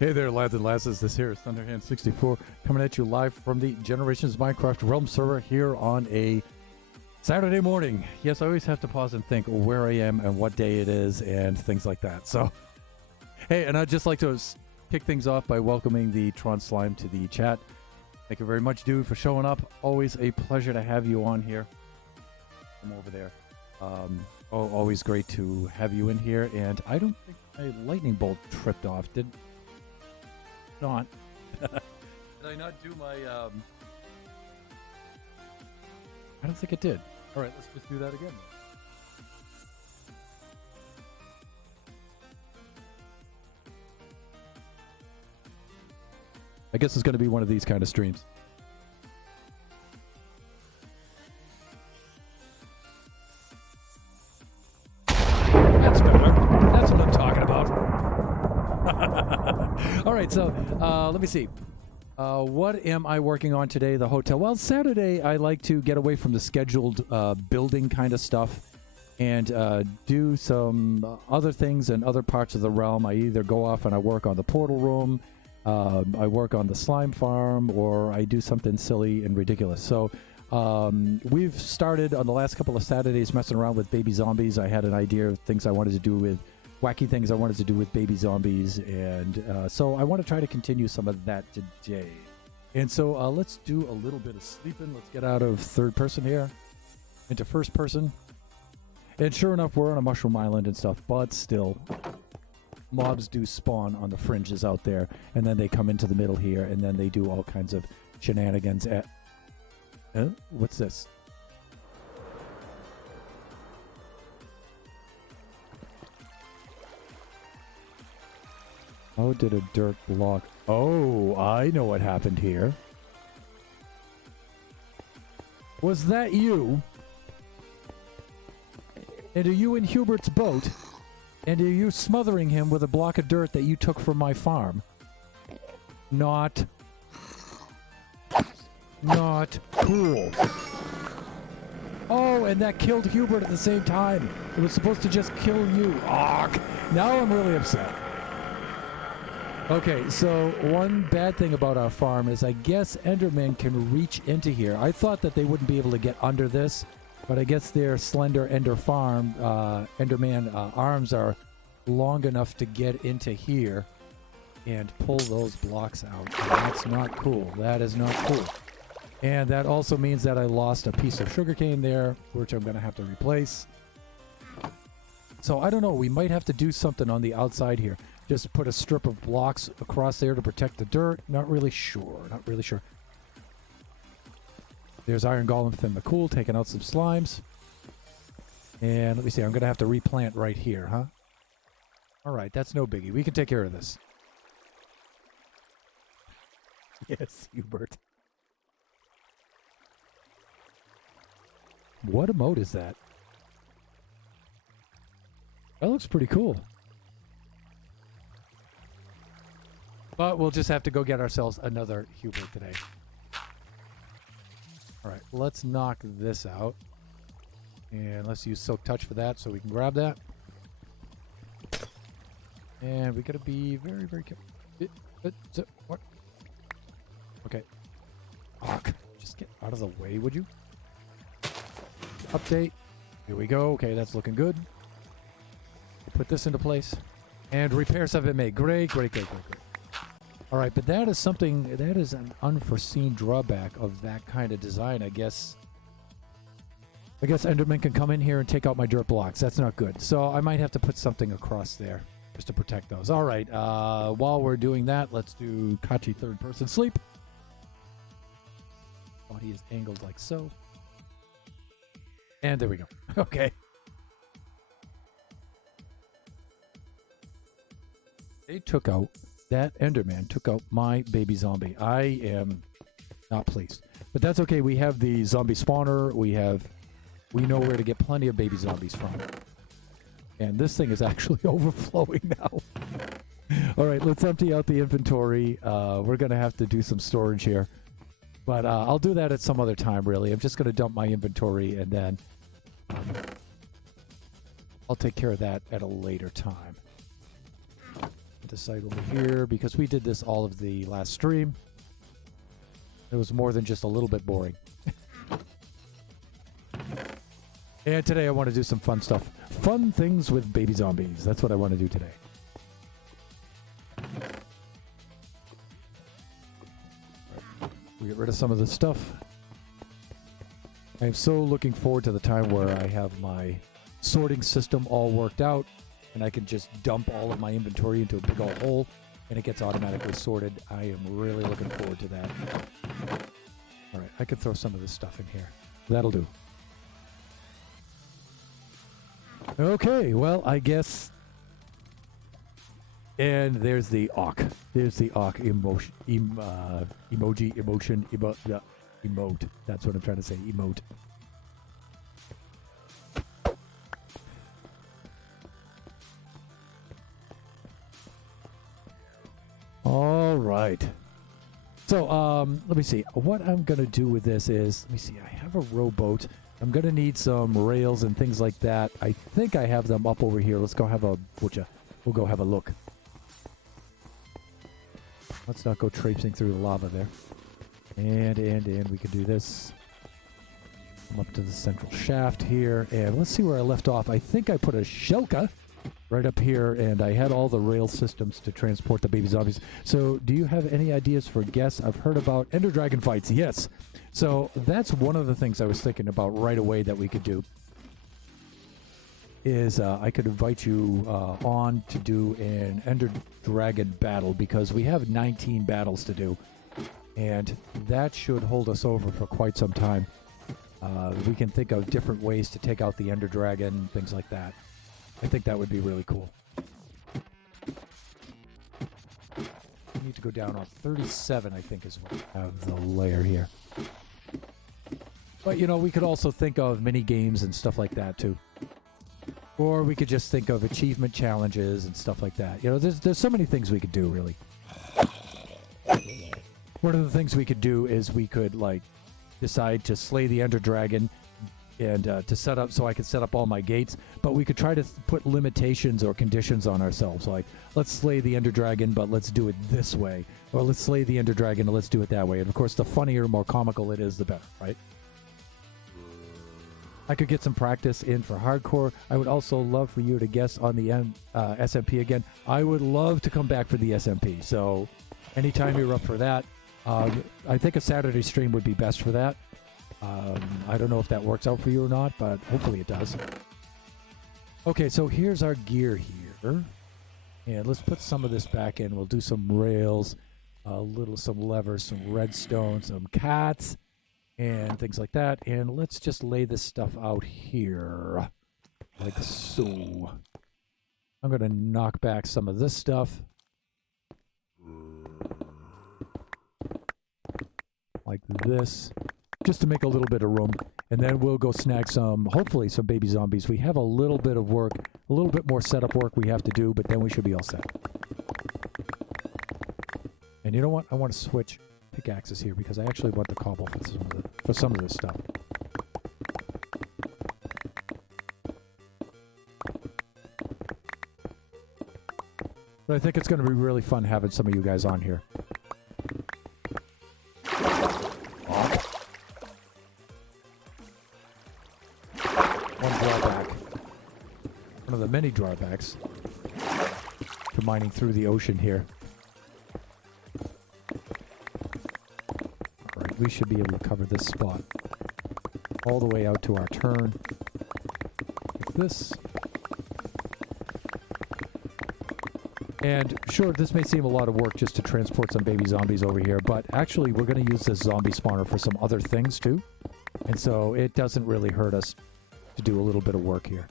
Hey there, lads and lasses. This here is Thunderhand64 coming at you live from the Generations Minecraft Realm server here on a Saturday morning. Yes, I always have to pause and think where I am and what day it is and things like that. So, hey, and I'd just like to kick things off by welcoming the Tron Slime to the chat. Thank you very much, dude, for showing up. Always a pleasure to have you on here. Come over there. Always great to have you in here. And I don't think my lightning bolt tripped off. Did not. Did I not do my I don't think it did. Alright, let's just do that again. I guess it's going to be one of these kind of streams. That's better. That's what I'm talking about. All right, so let me see. What am I working on today? The hotel. Well, Saturday I like to get away from the scheduled building kind of stuff and do some other things in other parts of the realm. I either go off and I work on the portal room, I work on the slime farm, or I do something silly and ridiculous. So we've started on the last couple of Saturdays messing around with baby zombies. I had an idea of things I wanted to do with wacky things I wanted to do with baby zombies, and so I want to try to continue some of that today. And so let's do a little bit of sleeping. Let's get out of third person here into first person. And sure enough, we're on a mushroom island and stuff, but still, mobs do spawn on the fringes out there, and then they come into the middle here, and then they do all kinds of shenanigans at... What's this? How did a dirt block... Oh, I know what happened here. Was that you? And are you in Hubert's boat? And are you smothering him with a block of dirt that you took from my farm? Not cool. Oh, and that killed Hubert at the same time. It was supposed to just kill you. Ugh. Now I'm really upset. Okay, so one bad thing about our farm is I guess Endermen can reach into here. I thought that they wouldn't be able to get under this, but I guess their slender Enderman arms are long enough to get into here and pull those blocks out. And that's not cool. That is not cool. And that also means that I lost a piece of sugarcane there, which I'm going to have to replace. So I don't know. We might have to do something on the outside here. Just put a strip of blocks across there to protect the dirt. Not really sure. Not really sure. There's Iron Golem Finn McCool taking out some slimes. And let me see. I'm going to have to replant right here, huh? All right. That's no biggie. We can take care of this. Yes, Hubert. What emote is that? That looks pretty cool. But we'll just have to go get ourselves another Hubert today. Alright, let's knock this out. And let's use Silk Touch for that so we can grab that. And we gotta be very, very careful. What? Okay. Oh, just get out of the way, would you? Update. Here we go. Okay, that's looking good. Put this into place. And repairs have been made. Great. All right, but that is something, that is an unforeseen drawback of that kind of design, I guess. I guess Enderman can come in here and take out my dirt blocks. That's not good. So I might have to put something across there just to protect those. All right, while we're doing that, let's do Kachi third person sleep. Body is angled like so. And there we go. Okay. They took out... That Enderman took out my baby zombie. I am not pleased. But that's okay. We have the zombie spawner. We know where to get plenty of baby zombies from. And this thing is actually overflowing now. All right, let's empty out the inventory. We're going to have to do some storage here. But I'll do that at some other time, really. I'm just going to dump my inventory, and then I'll take care of that at a later time. this side over here because we did this all of the last stream. It was more than just a little bit boring. And today I want to do some fun stuff. Fun things with baby zombies. That's what I want to do today. We get rid of some of this stuff. I'm so looking forward to the time where I have my sorting system all worked out and I can just dump all of my inventory into a big old hole and it gets automatically sorted. I am really looking forward to that. All right, I could throw some of this stuff in here. That'll do. Okay, well, I guess... And there's the awk. There's the awk emotion, emote. That's what I'm trying to say, emote. All right. So, let me see. What I'm going to do with this is, let me see, I have a rowboat. I'm going to need some rails and things like that. I think I have them up over here. Let's go have a butcher. We'll go have a look. Let's not go traipsing through the lava there. And we can do this. Come up to the central shaft here. And let's see where I left off. I think I put a shulker right up here, and I had all the rail systems to transport the baby zombies. So do you have any ideas for guests? I've heard about Ender Dragon fights. Yes. So that's one of the things I was thinking about right away that we could do. Is I could invite you on to do an Ender Dragon battle because we have 19 battles to do. And that should hold us over for quite some time. We can think of different ways to take out the Ender Dragon, things like that. I think that would be really cool. We need to go down on 37, I think, is what we have the layer here. But, you know, we could also think of mini games and stuff like that, too. Or we could just think of achievement challenges and stuff like that. You know, there's so many things we could do, really. One of the things we could do is we could, like, decide to slay the Ender Dragon and to set up so I could set up all my gates. But we could try to put limitations or conditions on ourselves. Like, let's slay the Ender Dragon, but let's do it this way. Or let's slay the Ender Dragon and let's do it that way. And, of course, the funnier, more comical it is, the better, right? I could get some practice in for hardcore. I would also love for you to guest on the SMP again. I would love to come back for the SMP. So anytime you're up for that, I think a Saturday stream would be best for that. I don't know if that works out for you or not, but hopefully it does. Okay, so here's our gear here. And let's put some of this back in. We'll do some rails, some levers, some redstone, some cats, and things like that. And let's just lay this stuff out here, like so. I'm going to knock back some of this stuff. Like this, just to make a little bit of room. And then we'll go snag hopefully some baby zombies. We have a little bit of work, a little bit more setup work we have to do, but then we should be all set. And you know what? I want to switch pickaxes here because I actually want the cobble for some of this stuff. But I think it's going to be really fun having some of you guys on here. One of the many drawbacks to mining through the ocean here. Alright, we should be able to cover this spot all the way out to our turn. Like this. And sure, this may seem a lot of work just to transport some baby zombies over here, but actually we're going to use this zombie spawner for some other things too. And so it doesn't really hurt us to do a little bit of work here.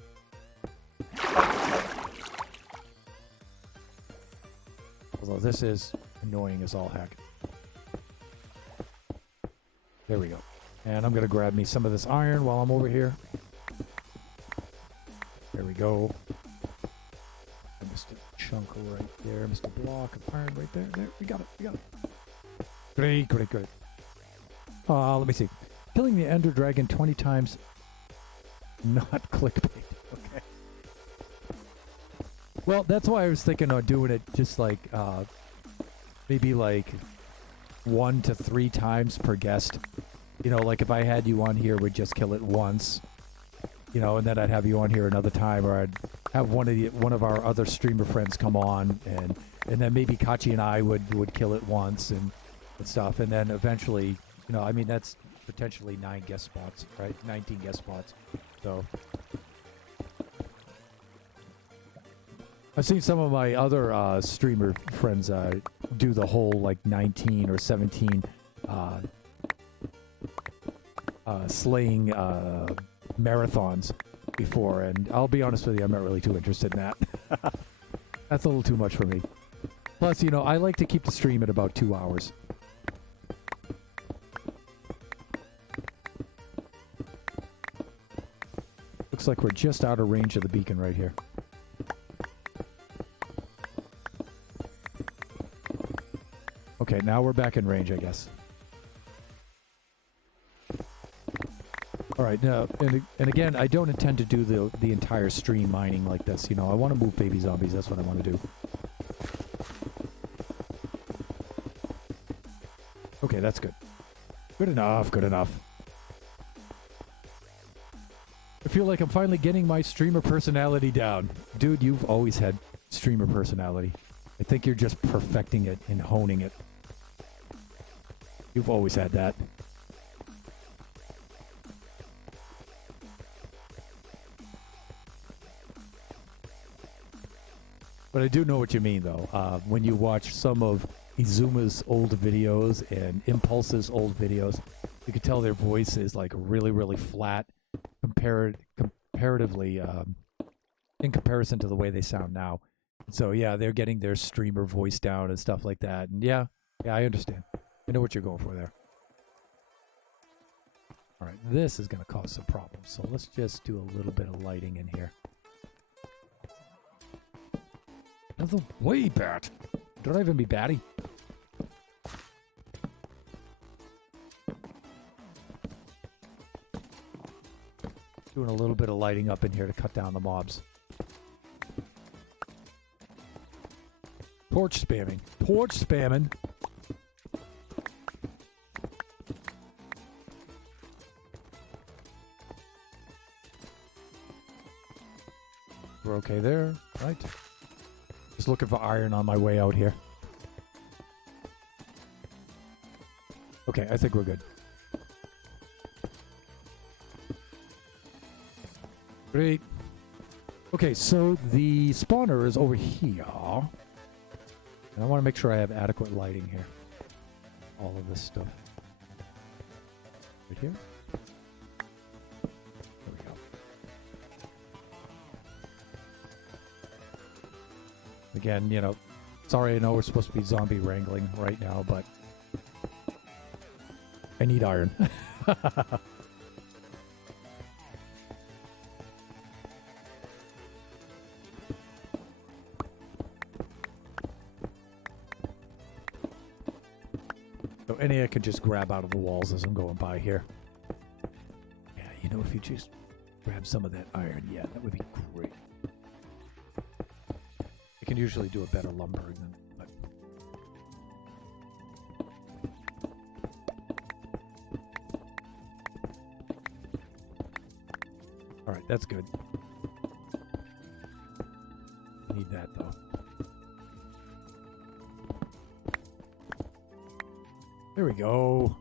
Although this is annoying as all heck. There we go. And I'm going to grab me some of this iron while I'm over here. There we go. I missed a chunk right there. Missed a block of iron right there. There, we got it. We got it. Great, great, great. Let me see. Killing the Ender Dragon 20 times. Not clickbait. Okay. Well, that's why I was thinking of doing it just like maybe like 1 to 3 times per guest. You know, like if I had you on here, we'd just kill it once. You know, and then I'd have you on here another time, or I'd have one of our other streamer friends come on, and then maybe Kachi and I would kill it once and stuff, and then eventually, you know, I mean that's potentially 9 guest spots, right? 19 guest spots. So I've seen some of my other streamer friends do the whole like 19 or 17 slaying marathons before, and I'll be honest with you, I'm not really too interested in that. That's a little too much for me. Plus, you know, I like to keep the stream at about 2 hours. Looks like we're just out of range of the beacon right here. Okay, now we're back in range, I guess. All right, now, and again, I don't intend to do the entire stream mining like this. You know, I want to move baby zombies. That's what I want to do. Okay, that's good. Good enough, good enough. I feel like I'm finally getting my streamer personality down. Dude, you've always had streamer personality. I think you're just perfecting it and honing it. You've always had that. But I do know what you mean, though. When you watch some of Izuma's old videos and Impulse's old videos, you can tell their voice is like really, really flat comparatively in comparison to the way they sound now. So yeah, they're getting their streamer voice down and stuff like that. And yeah, I understand. I know what you're going for there. All right, this is going to cause some problems. So let's just do a little bit of lighting in here. Another way, Bat. Don't I even be batty? Doing a little bit of lighting up in here to cut down the mobs. Torch spamming. Torch spamming. We're okay there, right? Just looking for iron on my way out here. Okay, I think we're good. Great. Okay, so the spawner is over here. And I want to make sure I have adequate lighting here. All of this stuff. Right here. There we go. Again, you know, sorry, I know we're supposed to be zombie wrangling right now, but I need iron. So any I could just grab out of the walls as I'm going by here. Yeah, you know, if you just grab some of that iron, yeah, that would be great. I can usually do a better lumbering than, but all right, that's good. Need that though. There we go.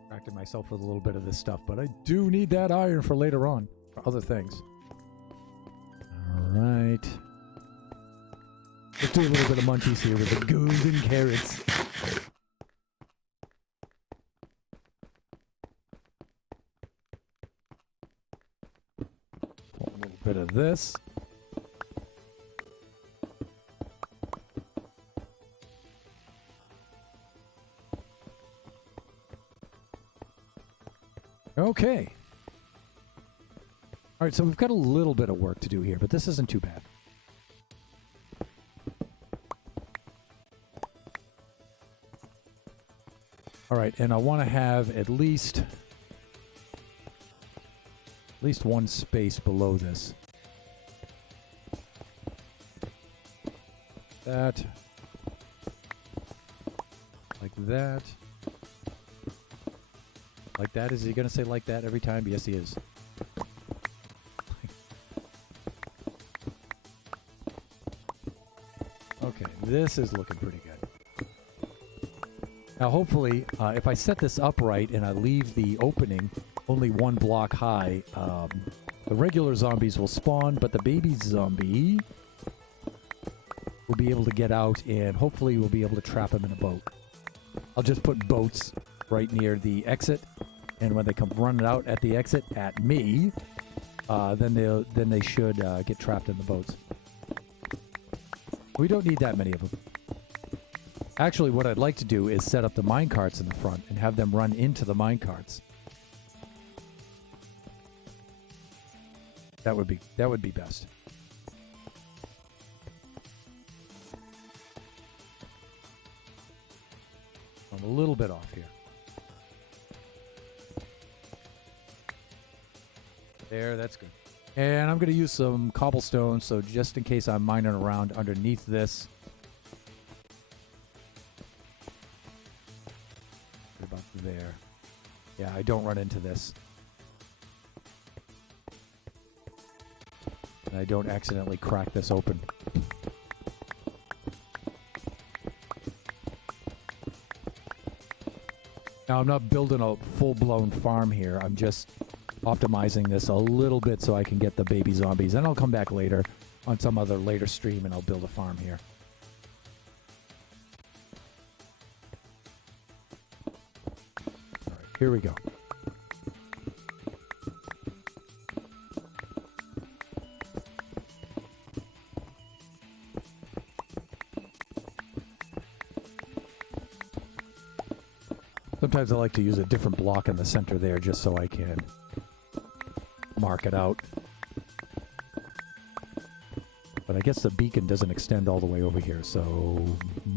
Distracted myself with a little bit of this stuff, but I do need that iron for later on, for other things. Alright. Let's do a little bit of munchies here with the golden carrots. Pull a little bit of this. Okay. All right, so we've got a little bit of work to do here, but this isn't too bad. All right, and I want to have at least one space below this. that. Like that. Like that? Is he going to say like that every time? Yes, he is. Okay, this is looking pretty good. Now, hopefully, if I set this up right and I leave the opening only one block high, the regular zombies will spawn, but the baby zombie will be able to get out, and hopefully we'll be able to trap him in a boat. I'll just put boats right near the exit, and when they come running out at the exit at me, then they should get trapped in the boats. We don't need that many of them. Actually, what I'd like to do is set up the minecarts in the front and have them run into the minecarts. That would be best. I'm a little bit off here. There, that's good. And I'm going to use some cobblestone, so just in case I'm mining around underneath this. About there. Yeah, I don't run into this. And I don't accidentally crack this open. Now, I'm not building a full-blown farm here. I'm just optimizing this a little bit so I can get the baby zombies. And I'll come back later on some other later stream and I'll build a farm here. All right, here we go. Sometimes I like to use a different block in the center there just so I can mark it out. But I guess the beacon doesn't extend all the way over here, so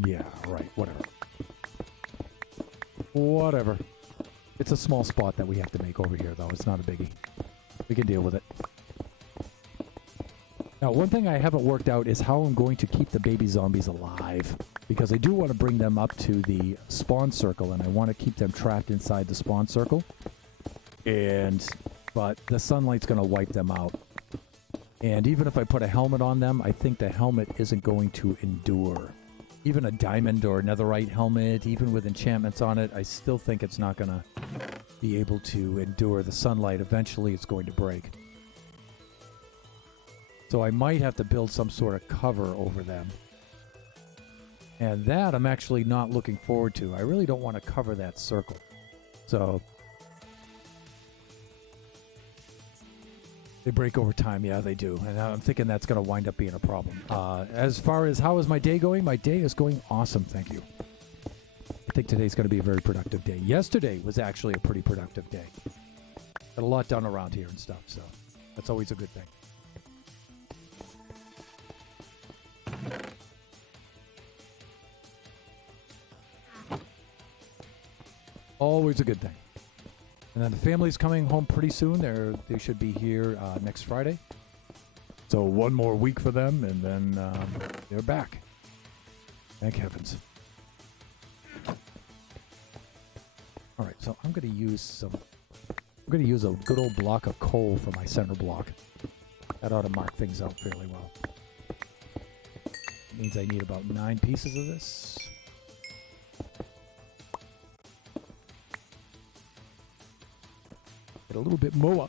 yeah, right, whatever. Whatever. It's a small spot that we have to make over here, though. It's not a biggie. We can deal with it. Now, one thing I haven't worked out is how I'm going to keep the baby zombies alive. Because I do want to bring them up to the spawn circle, and I want to keep them trapped inside the spawn circle. But the sunlight's going to wipe them out. And even if I put a helmet on them, I think the helmet isn't going to endure. Even a diamond or netherite helmet, even with enchantments on it, I still think it's not going to be able to endure the sunlight. Eventually, it's going to break. So I might have to build some sort of cover over them. And that I'm actually not looking forward to. I really don't want to cover that circle. So they break over time. Yeah, they do. And I'm thinking that's going to wind up being a problem. As far as how is my day going? My day is going awesome, thank you. I think today's going to be a very productive day. Yesterday was actually a pretty productive day. Got a lot done around here and stuff, so that's always a good thing. Always a good thing. And then the family's coming home pretty soon. They should be here next Friday. So one more week for them, and then they're back. Thank heavens. All right, so I'm going to use a good old block of coal for my center block. That ought to mark things out fairly well. It means I need about 9 pieces of this. A little bit more.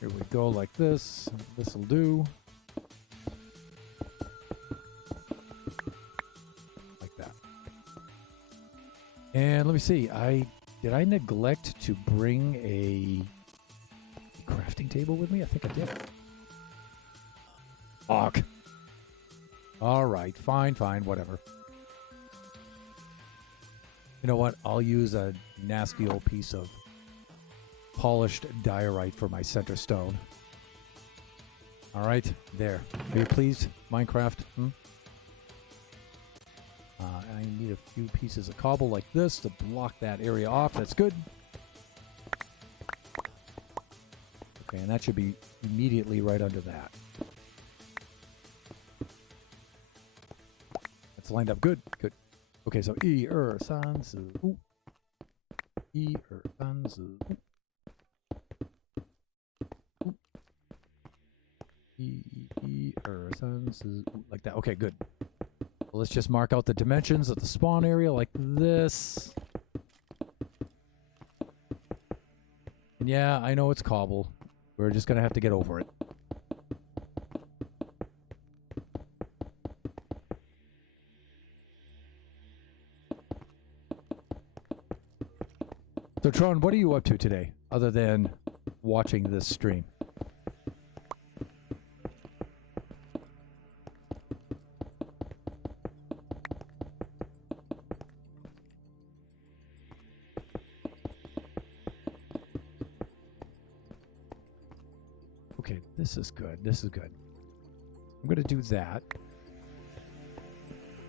Here we go, like this. This'll do. Like that. And let me see. Did I neglect to bring a crafting table with me? I think I did. Fuck. All right, fine, whatever. You know what? I'll use a nasty old piece of polished diorite for my center stone. All right, there. Are you pleased, Minecraft? I need a few pieces of cobble like this to block that area off. That's good. And that should be immediately right under that. That's lined up good. Good. Okay, so san su. San su. San su. Like that. Okay, good. Well, let's just mark out the dimensions of the spawn area like this. And yeah, I know it's cobble. We're just going to have to get over it. So, Tron, what are you up to today, other than watching this stream? Okay, this is good. This is good. I'm going to do that.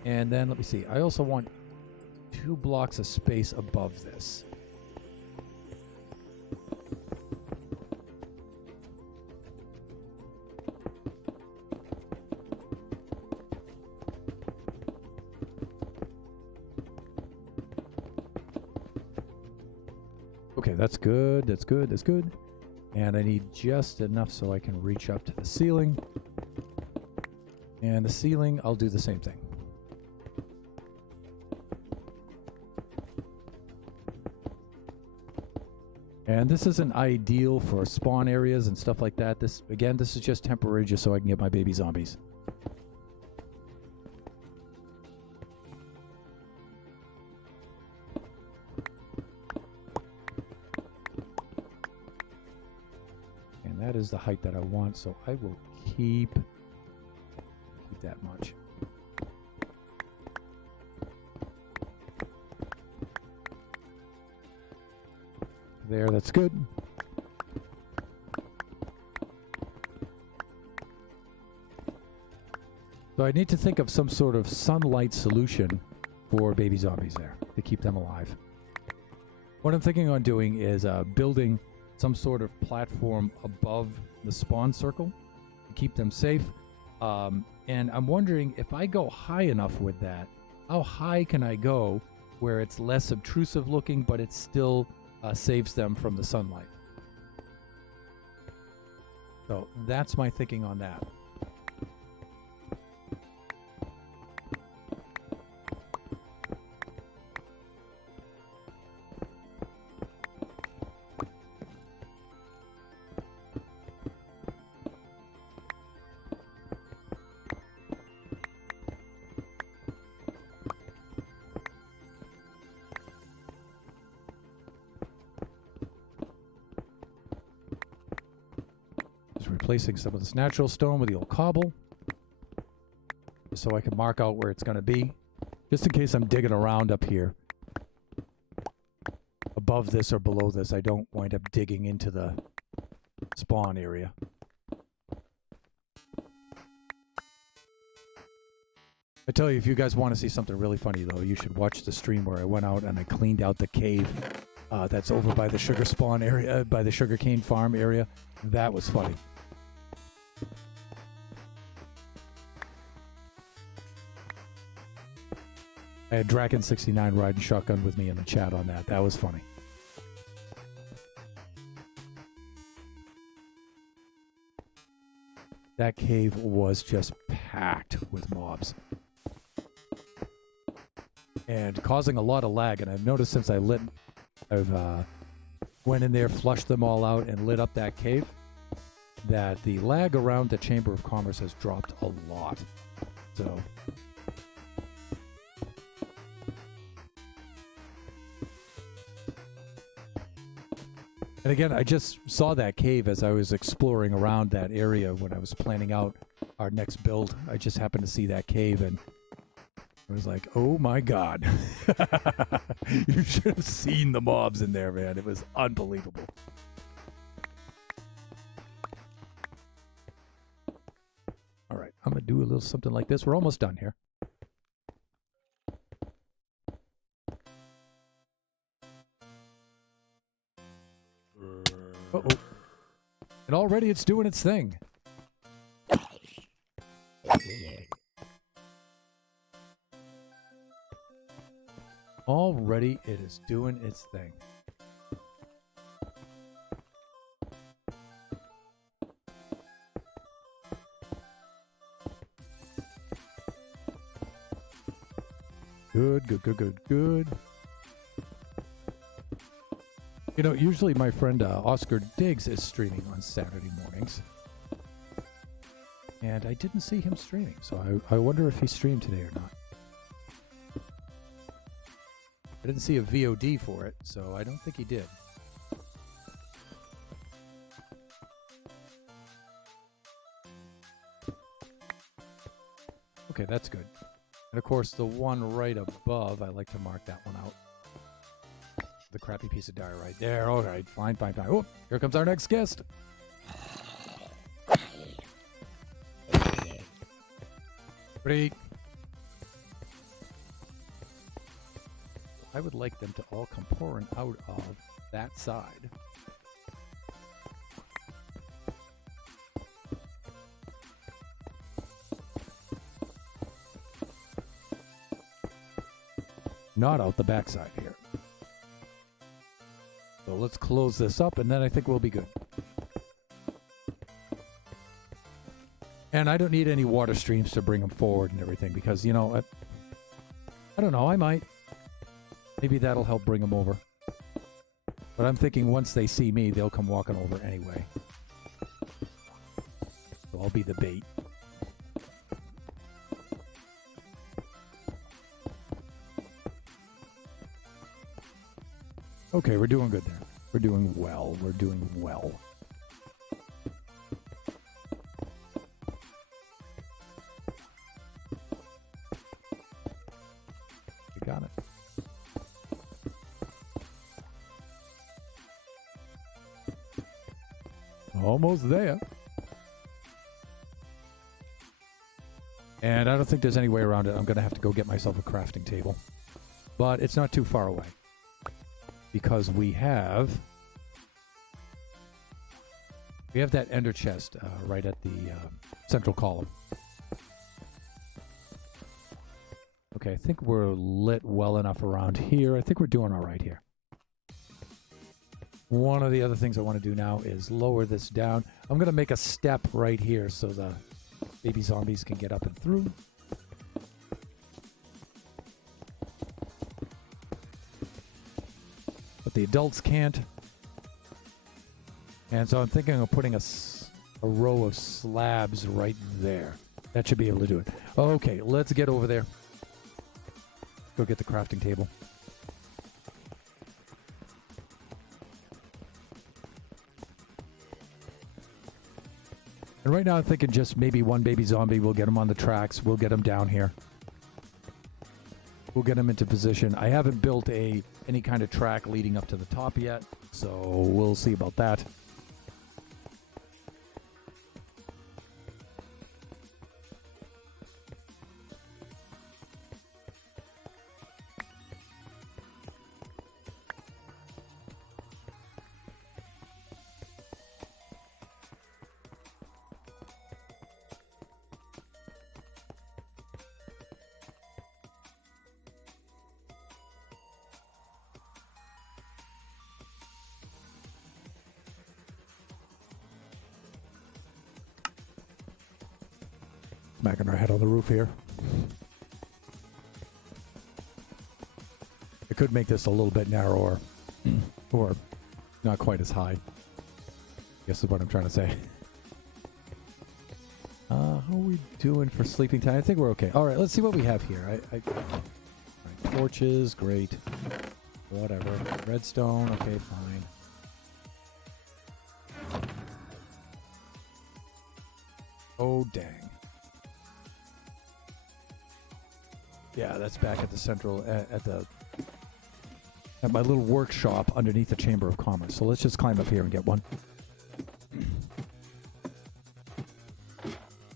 And then, let me see. I also want 2 blocks of space above this. Okay, that's good. That's good. That's good. And I need just enough so I can reach up to the ceiling. And the ceiling, I'll do the same thing. And this isn't ideal for spawn areas and stuff like that. This is just temporary just so I can get my baby zombies. That is the height that I want, so I will keep that much. There, that's good. So I need to think of some sort of sunlight solution for baby zombies there to keep them alive. What I'm thinking on doing is building some sort of platform above the spawn circle to keep them safe. And I'm wondering if I go high enough with that, how high can I go where it's less obtrusive looking, but it still saves them from the sunlight? So that's my thinking on that. Replacing some of this natural stone with the old cobble so I can mark out where it's going to be, just in case I'm digging around up here above this or below this. I don't wind up digging into the spawn area. I tell you, if you guys want to see something really funny though, you should watch the stream where I went out and I cleaned out the cave that's over by the sugar spawn area, by the sugarcane farm area. That was funny. I had Draken69 riding shotgun with me in the chat on that. That was funny. That cave was just packed with mobs. And causing a lot of lag. And I've noticed since I've went in there, flushed them all out, and lit up that cave, that the lag around the Chamber of Commerce has dropped a lot. So... And again, I just saw that cave as I was exploring around that area when I was planning out our next build. I just happened to see that cave and I was like, oh my god. You should have seen the mobs in there, man. It was unbelievable. All right, I'm going to do a little something like this. We're almost done here. Uh-oh. And already it's doing its thing. Already it is doing its thing. Good, good, good, good, good. You know, usually my friend Oscar Diggs is streaming on Saturday mornings. And I didn't see him streaming, so I wonder if he streamed today or not. I didn't see a VOD for it, so I don't think he did. Okay, that's good. And of course, the one right above, I like to mark that one out. The crappy piece of diorite there. All right, fine, fine, fine. Oh, here comes our next guest. Great. I would like them to all come pouring out of that side. Not out the backside here. So let's close this up, and then I think we'll be good. And I don't need any water streams to bring them forward and everything, because, you know, I don't know, I might. Maybe that'll help bring them over. But I'm thinking once they see me, they'll come walking over anyway. So I'll be the bait. Okay, we're doing good there. We're doing well. We're doing well. You got it. Almost there. And I don't think there's any way around it. I'm going to have to go get myself a crafting table. But it's not too far away. Because we have that ender chest right at the central column. Okay, I think we're lit well enough around here. I think we're doing all right here. One of the other things I want to do now is lower this down. I'm going to make a step right here so the baby zombies can get up and through. But the adults can't. And so I'm thinking of putting a row of slabs right there. That should be able to do it. Okay, let's get over there. Go get the crafting table. And right now I'm thinking just maybe one baby zombie. We'll get him on the tracks. We'll get him down here. We'll get him into position. I haven't built any kind of track leading up to the top yet, so we'll see about that. Smacking our head on the roof here. I could make this a little bit narrower, or not quite as high. I guess is what I'm trying to say. How are we doing for sleeping time? I think we're okay. All right, let's see what we have here. All right, torches, great. Whatever. Redstone, okay, fine. Oh, dang. Yeah, that's back at the central, at my little workshop underneath the Chamber of Commerce. So let's just climb up here and get one.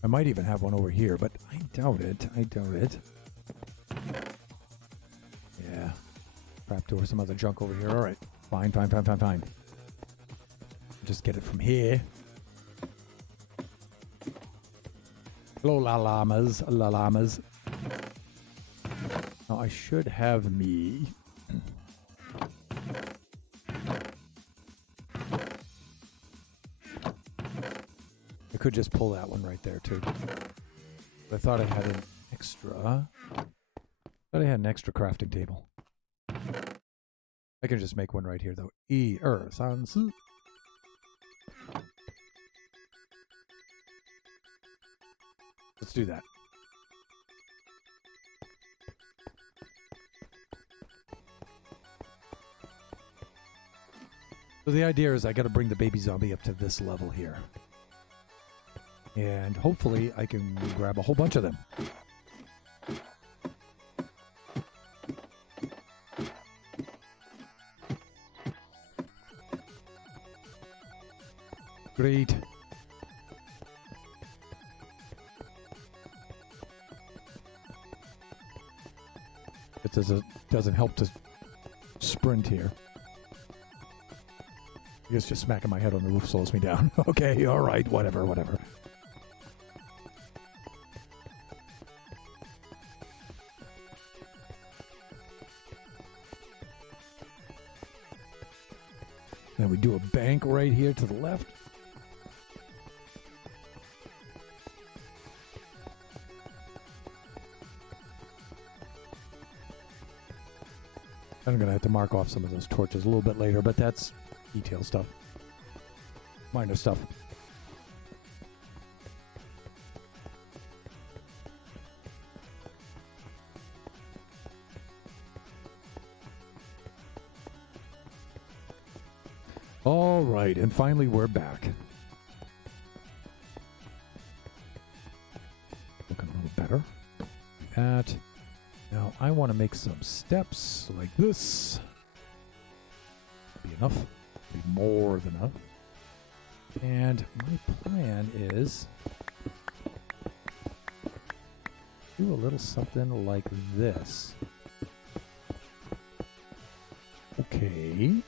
I might even have one over here, but I doubt it. I doubt it. Yeah. Trapdoor, some other junk over here. All right. Fine, fine, fine, fine, fine. Just get it from here. Hello, la llamas, la llamas. Now I should have me. I could just pull that one right there too. I thought I had an extra. Thought I had an extra crafting table. I can just make one right here though. Sans. Let's do that. So the idea is I got to bring the baby zombie up to this level here. And hopefully I can grab a whole bunch of them. Great. It doesn't help to sprint here. I guess just smacking my head on the roof slows me down. Okay, all right, whatever. Then we do a bank right here to the left. I'm going to have to mark off some of those torches a little bit later, but that's detail stuff. Minor stuff. All right, and finally we're back. Looking a little better. That. Now I want to make some steps like this. Be enough. Be more than enough. And my plan is do a little something like this. Okay.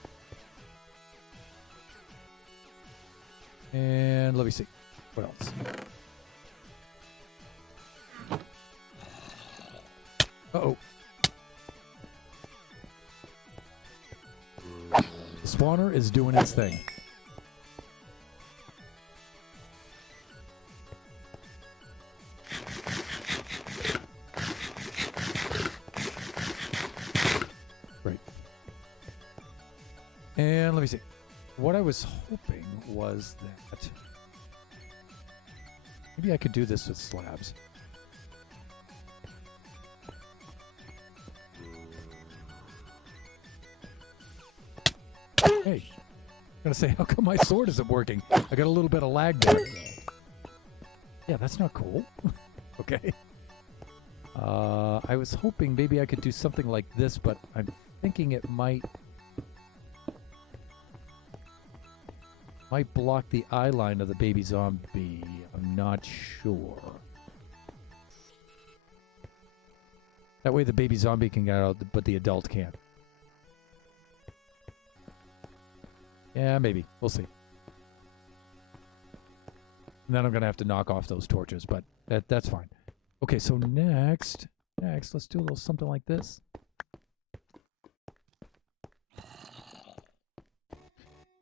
And let me see. What else? Uh-oh. The spawner is doing its thing. Great. And let me see. What I was hoping was that maybe I could do this with slabs. Hey, I'm gonna say, how come my sword isn't working? I got a little bit of lag there. Yeah, that's not cool. Okay. I was hoping maybe I could do something like this, but I'm thinking it might block the eye line of the baby zombie. I'm not sure. That way the baby zombie can get out, but the adult can't. Yeah, maybe. We'll see. And then I'm going to have to knock off those torches, but that's fine. Okay, so next, let's do a little something like this.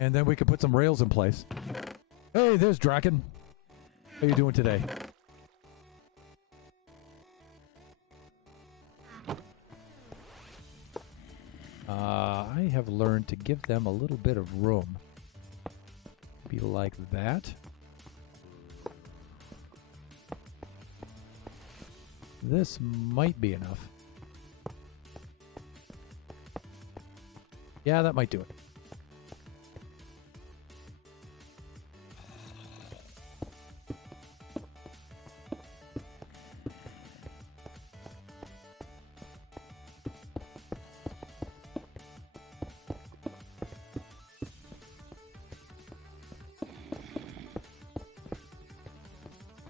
And then we can put some rails in place. Hey, there's Draken. How you doing today? I have learned to give them a little bit of room. Be like that. This might be enough. Yeah, that might do it.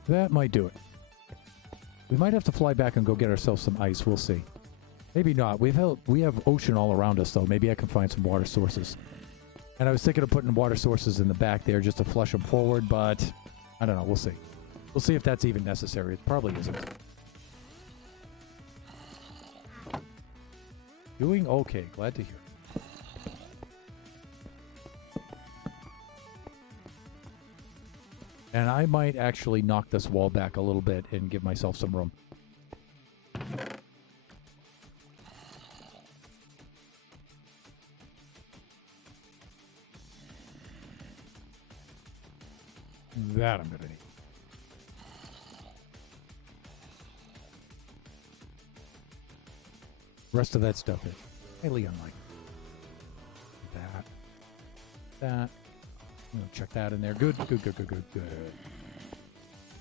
That might do it. We might have to fly back and go get ourselves some ice. We'll see. Maybe not. We have ocean all around us, though. Maybe I can find some water sources. And I was thinking of putting water sources in the back there just to flush them forward, but I don't know. We'll see. We'll see if that's even necessary. It probably isn't. Doing okay. Glad to hear. And I might actually knock this wall back a little bit and give myself some room. That I'm gonna need. Rest of that stuff is highly unlikely. That. I'm gonna check that in there. Good.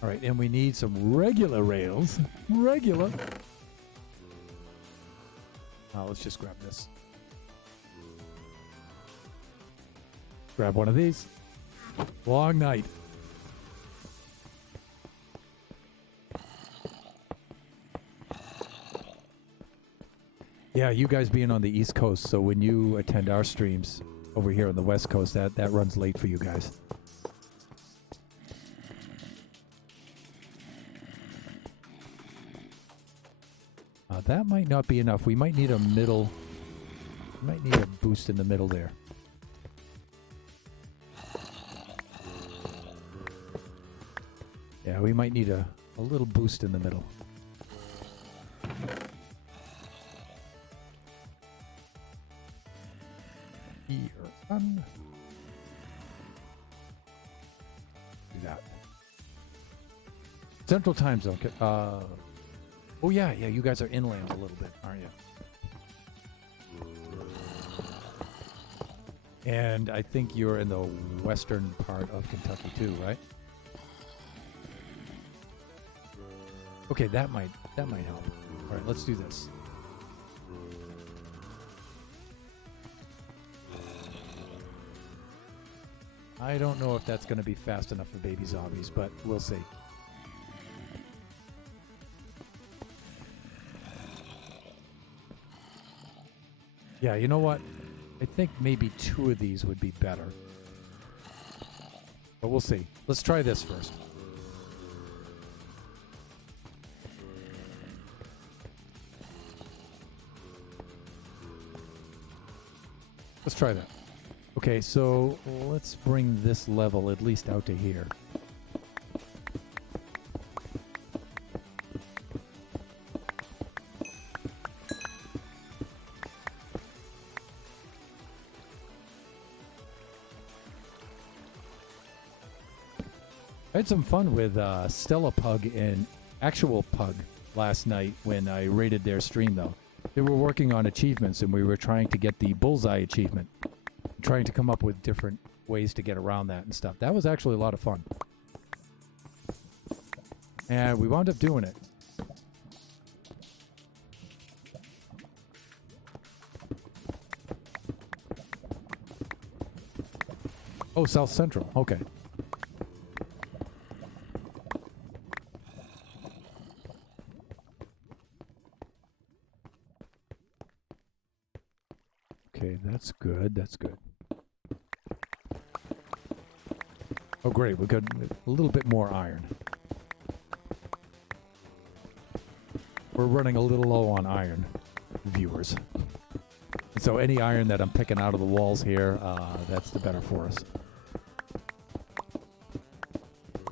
All right, and we need some regular rails. Regular. Let's just grab this. Grab one of these. Long night. Yeah, you guys being on the East Coast, so when you attend our streams over here on the West Coast, that runs late for you guys. That might not be enough. We might need a middle. We might need a boost in the middle there. Yeah, we might need a little boost in the middle. Here. Do that. Central time zone. Oh yeah, you guys are inland a little bit, aren't you? And I think you're in the western part of Kentucky too, right? Okay, that might help. All right, let's do this. I don't know if that's going to be fast enough for baby zombies, but we'll see. Yeah, you know what? I think maybe 2 of these would be better. But we'll see. Let's try this first. Let's try that. Okay, so let's bring this level at least out to here. I had some fun with Stella Pug and Actual Pug last night when I raided their stream, though. They were working on achievements, and we were trying to get the Bullseye achievement. Trying to come up with different ways to get around that and stuff. That was actually a lot of fun. And we wound up doing it. Oh, South Central. Okay. Okay, that's good. That's good. Oh, great. We got a little bit more iron. We're running a little low on iron, viewers. So any iron that I'm picking out of the walls here, that's the better for us.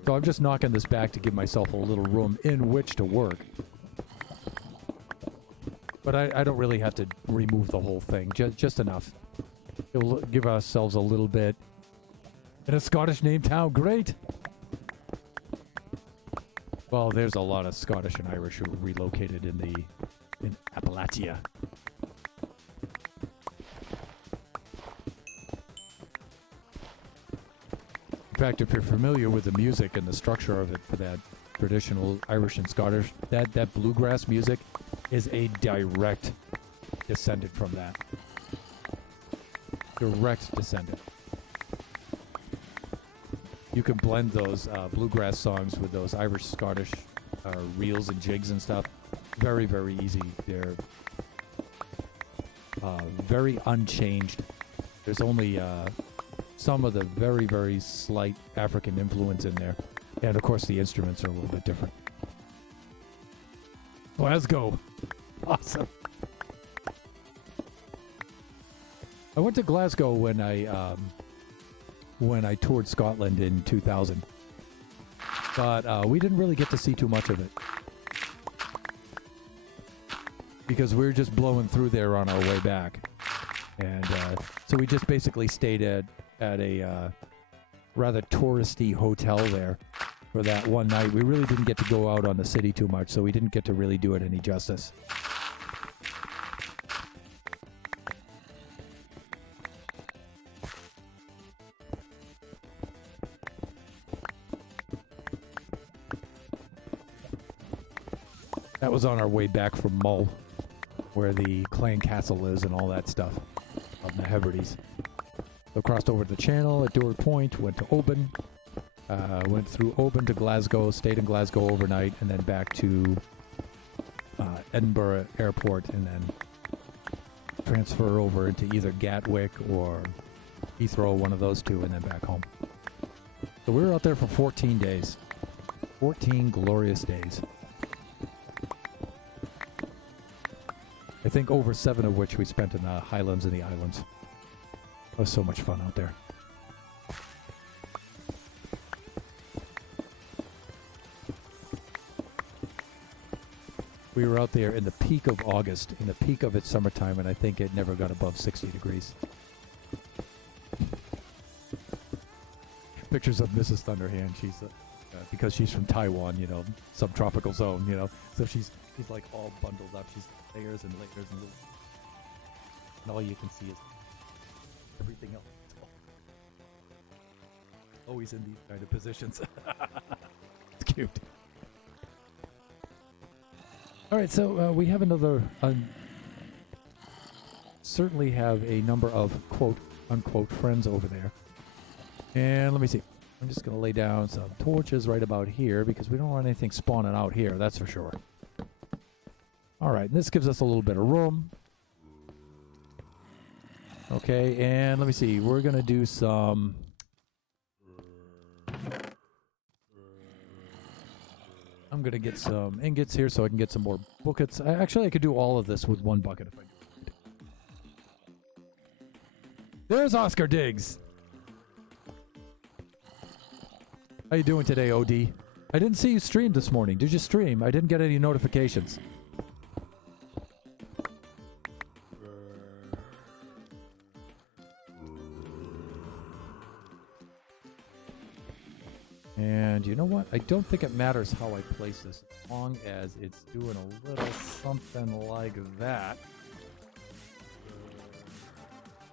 So I'm just knocking this back to give myself a little room in which to work. But I don't really have to remove the whole thing, just enough. It'll give ourselves a little bit. In a Scottish named town, great! Well, there's a lot of Scottish and Irish who relocated in Appalachia. In fact, if you're familiar with the music and the structure of it for that traditional Irish and Scottish, that bluegrass music is a direct descendant from that. Direct descendant. You can blend those bluegrass songs with those Irish, Scottish reels and jigs and stuff. Very, very easy. They're very unchanged. There's only some of the very, very slight African influence in there. And of course the instruments are a little bit different. Glasgow. Awesome. I went to Glasgow when I toured Scotland in 2000. But we didn't really get to see too much of it. Because we were just blowing through there on our way back. And so we just basically stayed at a rather touristy hotel there for that one night. We really didn't get to go out on the city too much, so we didn't get to really do it any justice. That was on our way back from Mull, where the Clan Castle is and all that stuff, up in the Hebrides. So crossed over the channel at Dewar Point, went to Oban, went through Oban to Glasgow, stayed in Glasgow overnight, and then back to Edinburgh Airport, and then transfer over into either Gatwick or Heathrow, one of those two, and then back home. So we were out there for 14 days. 14 glorious days. I think over 7 of which we spent in the Highlands and the Islands. It was so much fun out there. We were out there in the peak of August, in the peak of its summertime, and I think it never got above 60 degrees. Pictures of Mrs. Thunderhand. She's because she's from Taiwan, you know, subtropical zone, you know, so she's like all bundled up. She's layers and layers and all you can see is everything else. Always in these kind of positions. It's cute. All right, so we have another. Certainly have a number of quote unquote friends over there, and let me see. I'm just going to lay down some torches right about here because we don't want anything spawning out here, that's for sure. All right, this gives us a little bit of room. Okay, and let me see. We're going to do some... I'm going to get some ingots here so I can get some more buckets. Actually, I could do all of this with one bucket if I do. There's Oscar Diggs. How you doing today, OD? I didn't see you stream this morning. Did you stream? I didn't get any notifications. And you know what? I don't think it matters how I place this, as long as it's doing a little something like that.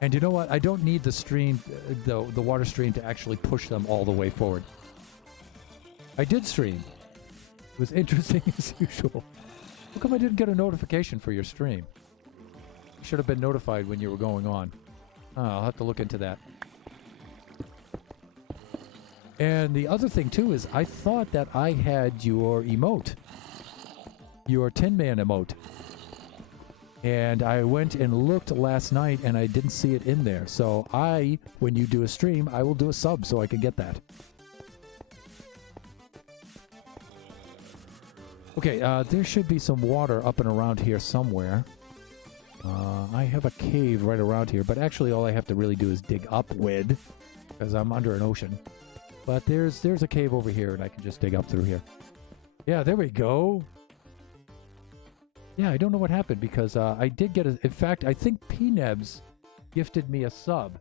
And you know what? I don't need the stream, the water stream to actually push them all the way forward. I did stream. It was interesting as usual. How come I didn't get a notification for your stream? You should have been notified when you were going on. Oh, I'll have to look into that. And the other thing too is I thought that I had your emote. Your Tin Man emote. And I went and looked last night and I didn't see it in there. So when you do a stream, I will do a sub so I can get that. Okay, there should be some water up and around here somewhere. I have a cave right around here, but actually all I have to really do is dig upward, because I'm under an ocean. But there's a cave over here, and I can just dig up through here. Yeah, there we go. Yeah, I don't know what happened, because I did get a... In fact, I think PNebs gifted me a sub.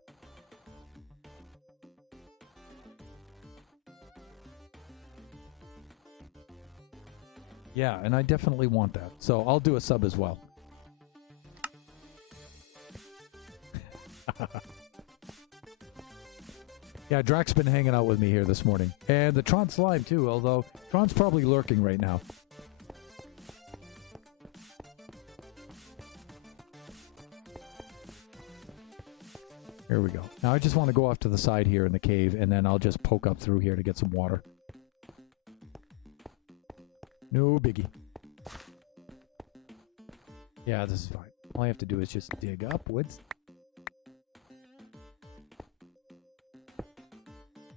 Yeah, and I definitely want that. So I'll do a sub as well. Yeah, Drax's been hanging out with me here this morning. And the Tron Slime too, although Tron's probably lurking right now. Here we go. Now I just want to go off to the side here in the cave, and then I'll just poke up through here to get some water. No biggie. Yeah, this is fine. All I have to do is just dig upwards.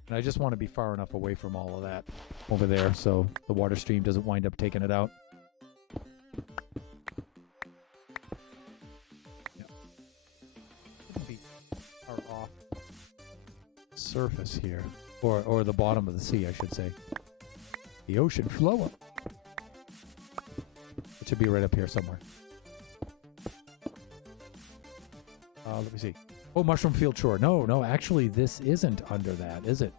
And I just want to be far enough away from all of that. over there so the water stream doesn't wind up taking it out. Yeah. Shouldn't be far off surface here. Or the bottom of the sea, I should say. The ocean floor. It should be right up here somewhere. Let me see. Oh, Mushroom Field Shore. No, actually, this isn't under that, is it?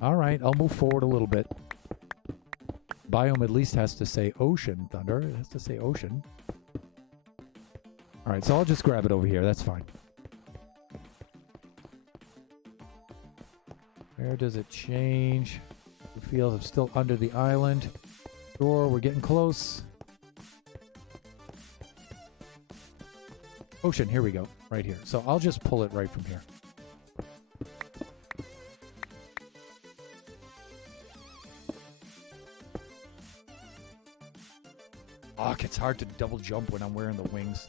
All right, I'll move forward a little bit. Biome at least has to say ocean, Thunder. It has to say ocean. All right, so I'll just grab it over here. That's fine. Where does it change? The fields are still under the island. Sure, we're getting close. Ocean, here we go. Right here. So I'll just pull it right from here. Fuck, it's hard to double jump when I'm wearing the wings.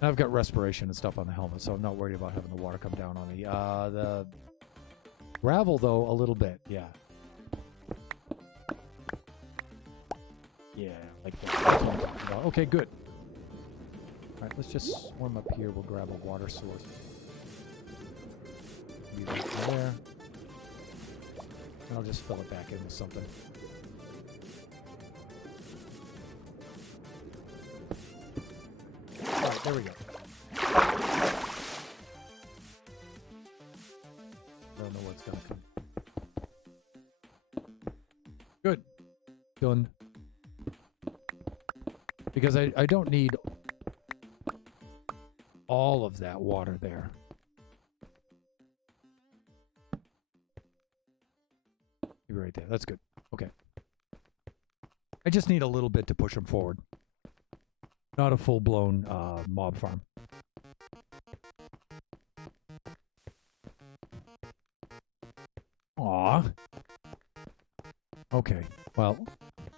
And I've got respiration and stuff on the helmet, so I'm not worried about having the water come down on me. The gravel, though, a little bit. Yeah. Yeah, like that. That's what I'm talking about. Okay, good. All right, let's just swim up here. We'll grab a water source. Leave it there. And I'll just fill it back in with something. All right, there we go. Don't know what's gonna come. Good. Done. Because I don't need all of that water there. You're right there. That's good. Okay. I just need a little bit to push them forward. Not a full-blown mob farm. Aw. Okay. Well,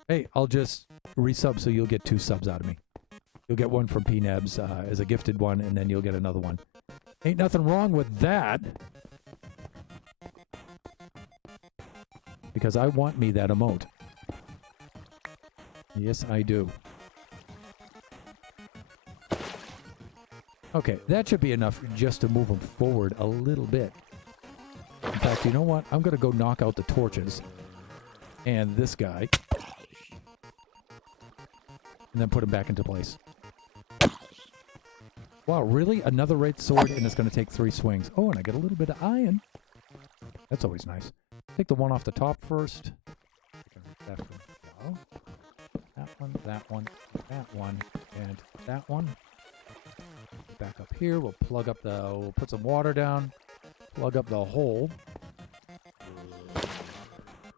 hey, I'll just resub so you'll get 2 subs out of me. You'll get one from PNebs as a gifted one, and then you'll get another one. Ain't nothing wrong with that. Because I want me that emote. Yes, I do. Okay, that should be enough just to move them forward a little bit. In fact, you know what? I'm going to go knock out the torches. And this guy. And then put him back into place. Wow, really? Another red sword, and it's going to take 3 swings. Oh, and I get a little bit of iron. That's always nice. Take the one off the top first. That one, that one, that one, and that one. Back up here. We'll plug up the... We'll put some water down. Plug up the hole.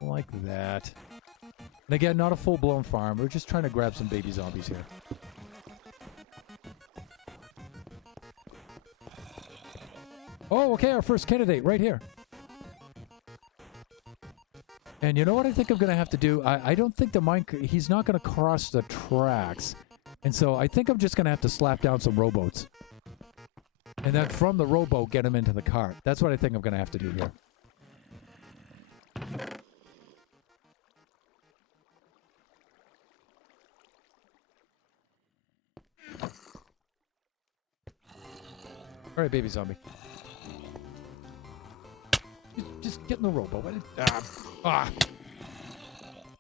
Like that. And again, not a full-blown farm. We're just trying to grab some baby zombies here. Oh, okay, our first candidate right here. And you know what I think I'm going to have to do? I don't think the mine... He's not going to cross the tracks. And so I think I'm just going to have to slap down some rowboats. And then from the rowboat, get him into the cart. That's what I think I'm going to have to do here. All right, baby zombie. Just get in the rowboat.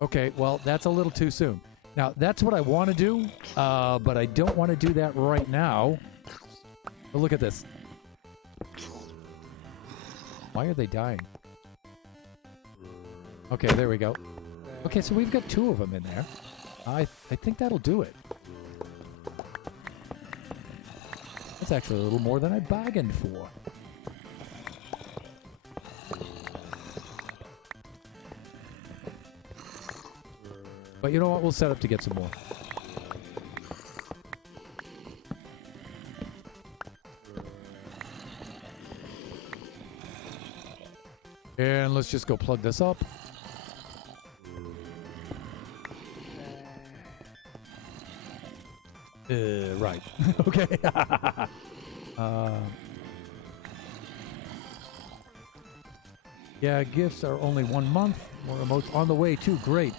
Okay, well, that's a little too soon. Now, that's what I want to do, but I don't want to do that right now. But look at this. Why are they dying? Okay, there we go. Okay, so we've got 2 of them in there. I think that'll do it. That's actually a little more than I bargained for. But you know what? We'll set up to get some more. And let's just go plug this up. Right. Okay. Yeah, gifts are only 1 month. More emotes on the way too. Great.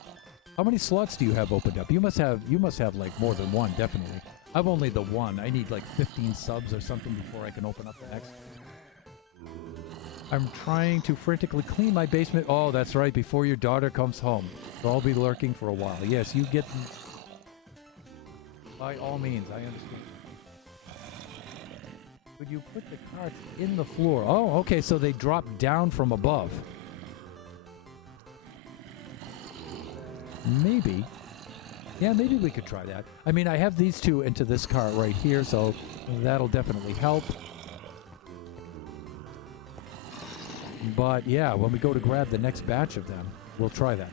How many slots do you have opened up? You must have like more than one, definitely. I've only the one. I need like 15 subs or something before I can open up the next. I'm trying to frantically clean my basement. Oh, that's right, before your daughter comes home. So I'll be lurking for a while. Yes, you get... By all means, I understand. Could you put the carts in the floor? Oh, okay, so they drop down from above. Maybe. Yeah, maybe we could try that. I mean, I have these two into this cart right here, so that'll definitely help. But yeah, when we go to grab the next batch of them, we'll try that.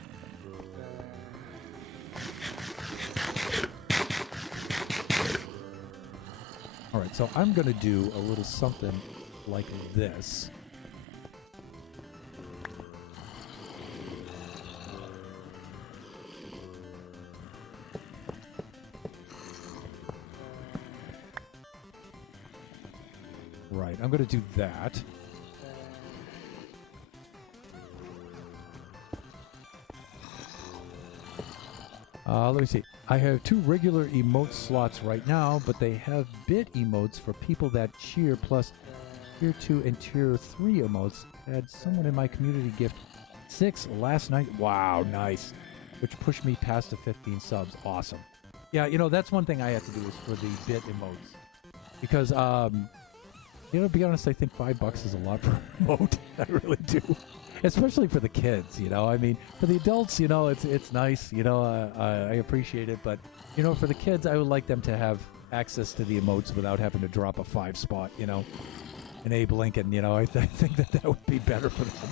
All right, so I'm going to do a little something like this. Right, I'm going to do that. Let me see. I have 2 regular emote slots right now, but they have bit emotes for people that cheer, plus tier 2 and tier 3 emotes. I had someone in my community gift 6 last night. Wow, nice. Which pushed me past the 15 subs. Awesome. Yeah, you know, that's one thing I have to do is for the bit emotes. Because, you know, to be honest, I think $5 is a lot for an emote. I really do. Especially for the kids, you know. I mean, for the adults, you know, it's nice. You know, I appreciate it. But, you know, for the kids, I would like them to have access to the emotes without having to drop a 5 spot, you know. And Abe Lincoln, you know, I think that would be better for them.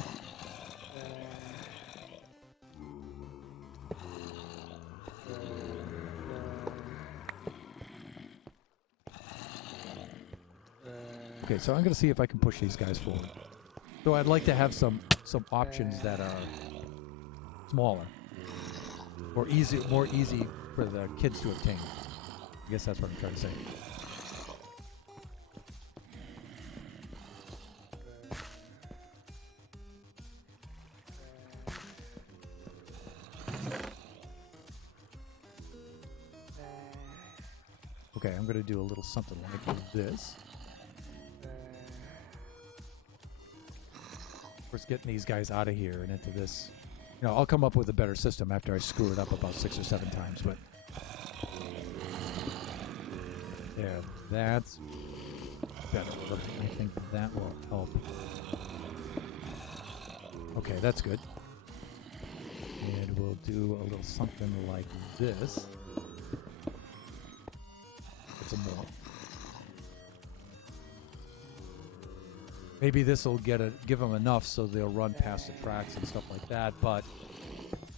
Okay, so I'm going to see if I can push these guys forward. So I'd like to have some options that are smaller or more easy for the kids to obtain. I guess that's what I'm trying to say. Okay, I'm going to do a little something like this. First, getting these guys out of here and into this. You know, I'll come up with a better system after I screw it up about 6 or 7 times, but... There, that's better. I think that will help. Okay, that's good. And we'll do a little something like this. Get some more. Maybe this will give them enough so they'll run past the tracks and stuff like that, but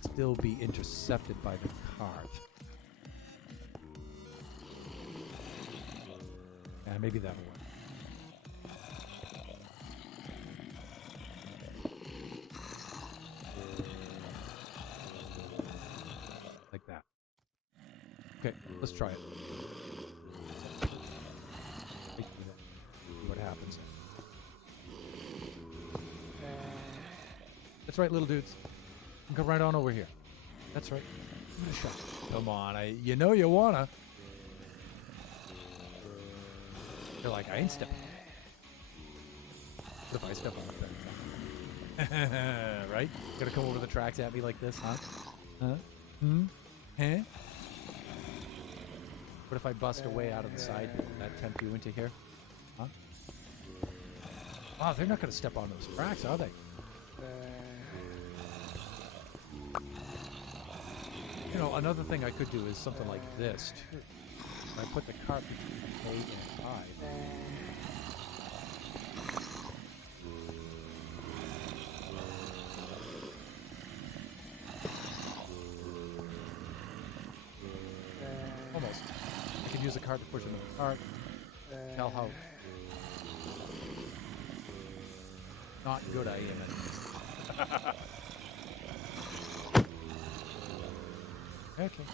still be intercepted by the cart. Yeah, maybe that'll work. Like that. Okay, let's try it. See what happens. That's right, little dudes. Come right on over here. That's right. Give it a shot. Come on, you know you wanna. They're like, I ain't stepping. What if I step on it? Right? Gonna come over the tracks at me like this, huh? Huh? Hmm? Huh? What if I bust away out of the side? Will that tempt you into here? Huh? Wow, they're not gonna step on those tracks, are they? You know, another thing I could do is something like this, too. I put the cart between the K and I. Almost. I could use a cart to push into the cart. Tell how not good I am at it. Okay.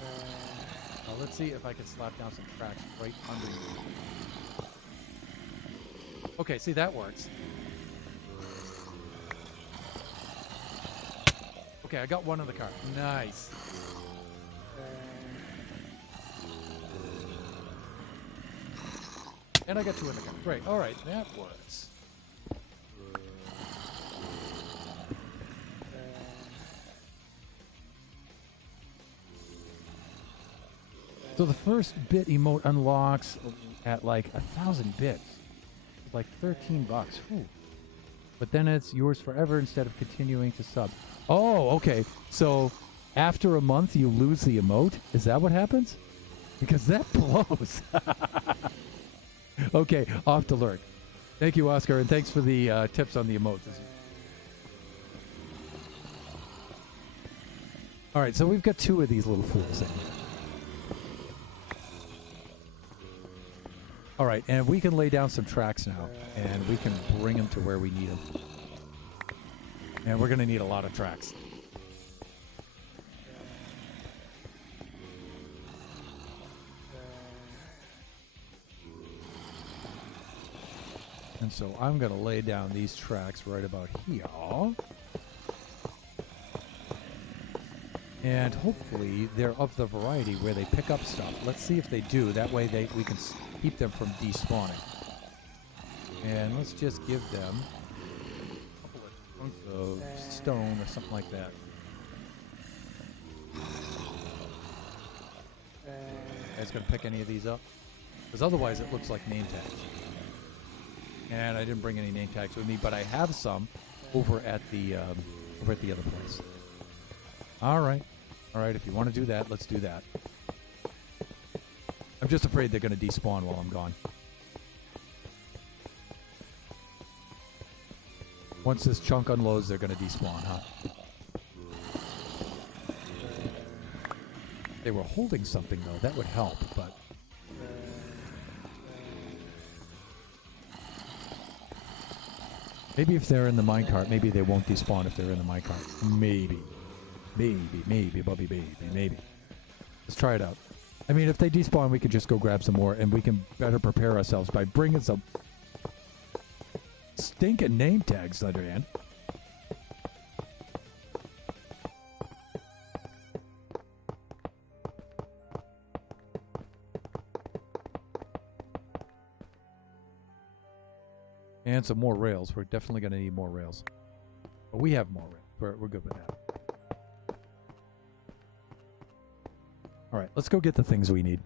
Well, let's see if I can slap down some tracks right under you. Okay, see, that works. Okay, I got one in the car. Nice. And I got two in the car. Great. All right, that works. So the first bit emote unlocks at like 1,000 bits. It's like $13. Ooh. But then it's yours forever instead of continuing to sub. Oh, okay. So after a month, you lose the emote? Is that what happens? Because that blows. Okay, off to lurk. Thank you, Oscar, and thanks for the tips on the emotes. All right, so we've got two of these little fools in here. All right, and we can lay down some tracks now, and we can bring them to where we need them. And we're going to need a lot of tracks. And so I'm going to lay down these tracks right about here. And hopefully they're of the variety where they pick up stuff. Let's see if they do. That way we can keep them from despawning. And let's just give them a couple of chunks of stone or something like that. You guys gonna pick any of these up? Because otherwise it looks like name tags. And I didn't bring any name tags with me, but I have some over at the other place. All right. If you want to do that, let's do that. I'm just afraid they're going to despawn while I'm gone. Once this chunk unloads, they're going to despawn, huh? They were holding something, though. That would help, but... maybe if they're in the minecart, maybe they won't despawn if they're in the minecart. Maybe. Maybe, Bubby Baby, maybe. Let's try it out. I mean, if they despawn, we could just go grab some more, and we can better prepare ourselves by bringing some stinking name tags, Thunderhand. And some more rails. We're definitely going to need more rails. But we have more rails. We're good with that. All right, let's go get the things we need.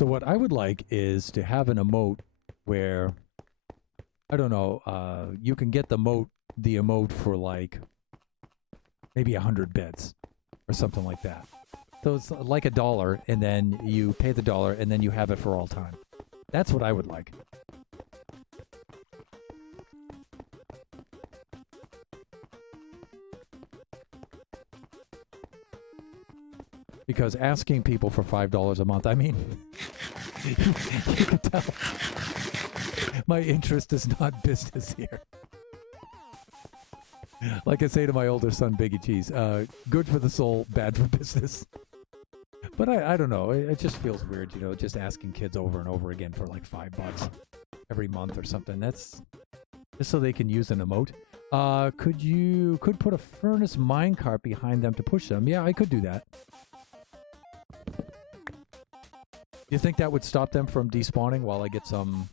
So what I would like is to have an emote where, I don't know, you can get the emote for like maybe 100 bits or something like that. So it's like $1, and then you pay the $1, and then you have it for all time. That's what I would like. Because asking people for $5 a month, I mean, you can tell my interest is not business here. Like I say to my older son, Biggie Cheese, good for the soul, bad for business. But I don't know, it just feels weird, you know, just asking kids over and over again for like $5 every month or something. That's just so they can use an emote. Could put a furnace minecart behind them to push them. Yeah, I could do that. You think that would stop them from despawning while I get some...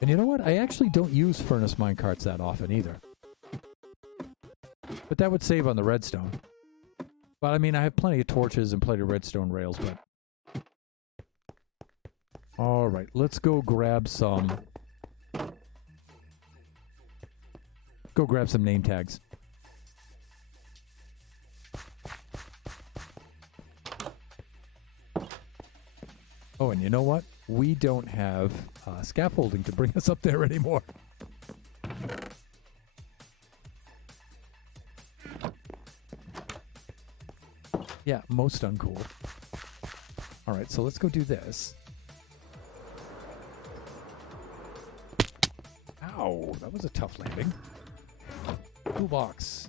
And you know what? I actually don't use furnace minecarts that often either. But that would save on the redstone. But I mean, I have plenty of torches and plenty of redstone rails, but... Alright, let's go grab some... Go grab some name tags. Oh, and you know what? We don't have scaffolding to bring us up there anymore. Yeah, most uncool. All right, so let's go do this. Ow, that was a tough landing. Toolbox.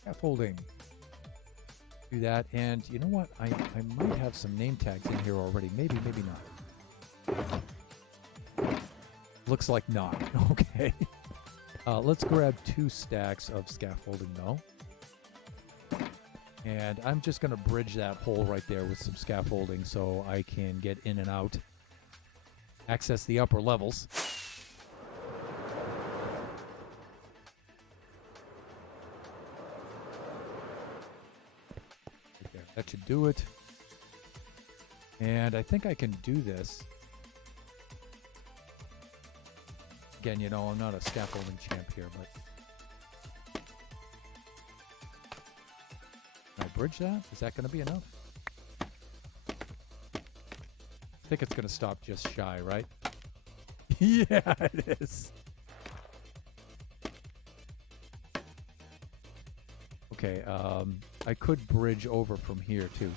Scaffolding. Do that, and you know what? I might have some name tags in here already. Maybe, maybe not. Looks like not. Okay. Let's grab 2 stacks of scaffolding, though. And I'm just going to bridge that hole right there with some scaffolding so I can get in and out. Access the upper levels. Okay, that should do it. And I think I can do this. Again, you know, I'm not a scaffolding champ here, but... Can I bridge that? Is that going to be enough? I think it's going to stop just shy, right? Yeah, it is. Okay, I could bridge over from here, too.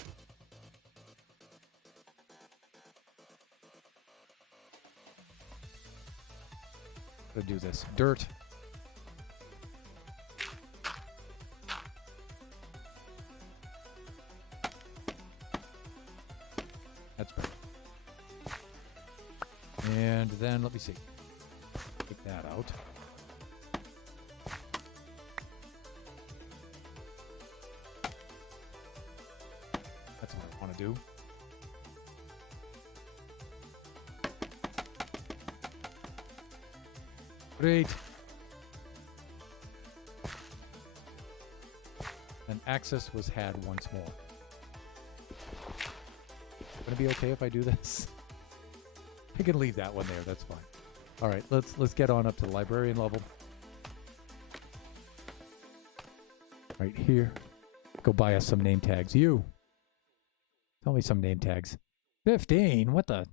Gonna do this. Dirt. That's better. And then, let me see. Take that out. That's what I want to do. Great. And access was had once more. Gonna be okay if I do this? I can leave that one there, that's fine. Alright, let's get on up to the librarian level. Right here. Go buy us some name tags. You! Tell me some name tags. 15? What the?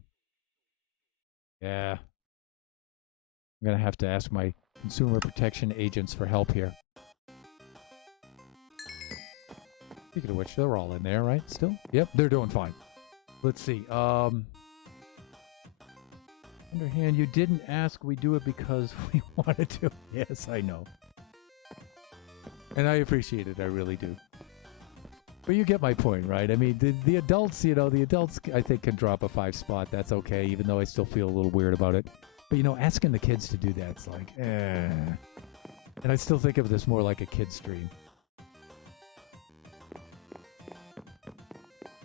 Yeah. I'm going to have to ask my consumer protection agents for help here. Speaking of which, they're all in there, right? Still? Yep, they're doing fine. Let's see. Underhand, you didn't ask. We do it because we wanted to. Yes, I know. And I appreciate it. I really do. But you get my point, right? I mean, the adults, you know, the adults, I think, can drop a 5 spot. That's okay, even though I still feel a little weird about it. But, you know, asking the kids to do that's like, eh. And I still think of this more like a kid stream.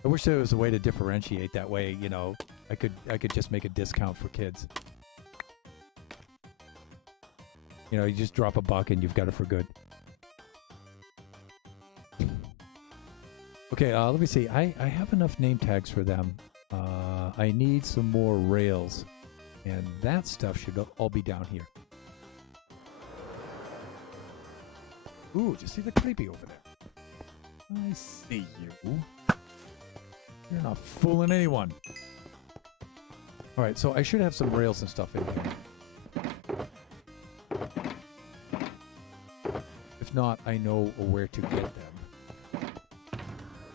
I wish there was a way to differentiate that way, you know. I could just make a discount for kids. You know, you just drop $1 and you've got it for good. Okay, let me see. I have enough name tags for them. I need some more rails. And that stuff should all be down here. Ooh, just see the creepy over there. I see you. You're not fooling anyone. Alright, so I should have some rails and stuff in here. If not, I know where to get them.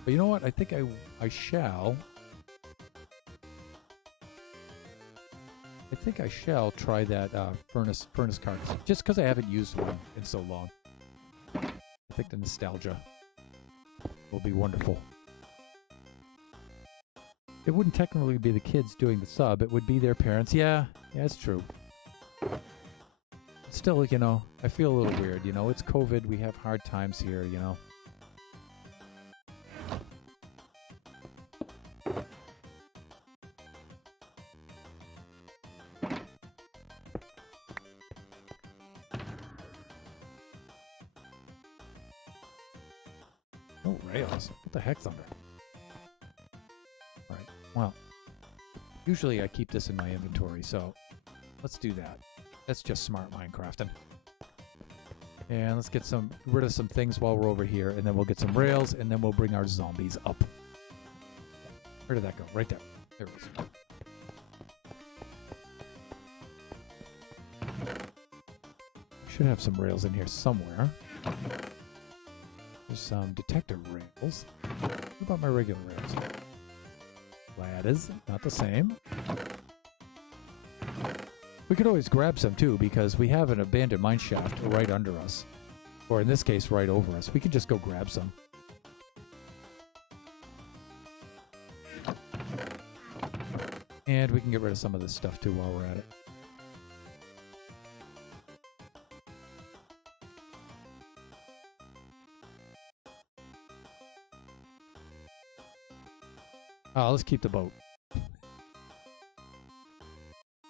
But you know what? I think I shall... I think I shall try that furnace cart, just because I haven't used one in so long. I think the nostalgia will be wonderful. It wouldn't technically be the kids doing the sub, it would be their parents. Yeah, it's true. Still, you know, I feel a little weird, you know, it's COVID, we have hard times here, you know. No rails. What the heck's under? Alright, well. Usually I keep this in my inventory, so let's do that. That's just smart Minecrafting. And let's get rid of some things while we're over here, and then we'll get some rails, and then we'll bring our zombies up. Where did that go? Right there. There it is. Should have some rails in here somewhere. There's some detector rails. What about my regular rails? Ladders, not the same. We could always grab some too, because we have an abandoned mine shaft right under us. Or in this case, right over us. We could just go grab some. And we can get rid of some of this stuff too while we're at it. Let's keep the boat.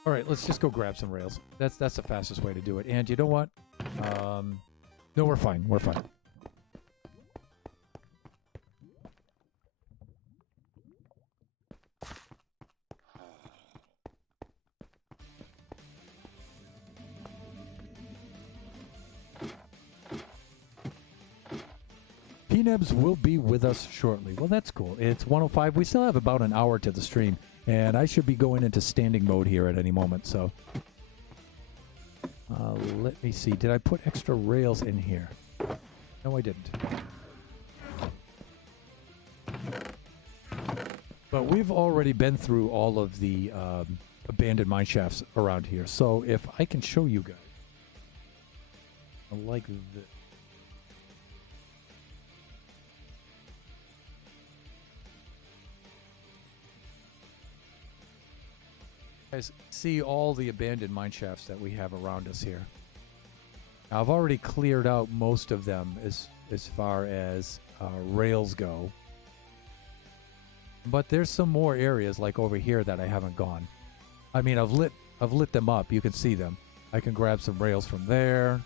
All right, let's just go grab some rails. That's the fastest way to do it. And you know what? No, we're fine. We're fine. PNebs will be with us shortly. Well, that's cool. It's 1:05. We still have about an hour to the stream, and I should be going into standing mode here at any moment. So, let me see. Did I put extra rails in here? No, I didn't. But we've already been through all of the abandoned mine shafts around here. So if I can show you guys, like this. Guys, see all the abandoned mine shafts that we have around us here. Now, I've already cleared out most of them as far as rails go. But there's some more areas like over here that I haven't gone. I mean, I've lit them up. You can see them. I can grab some rails from there.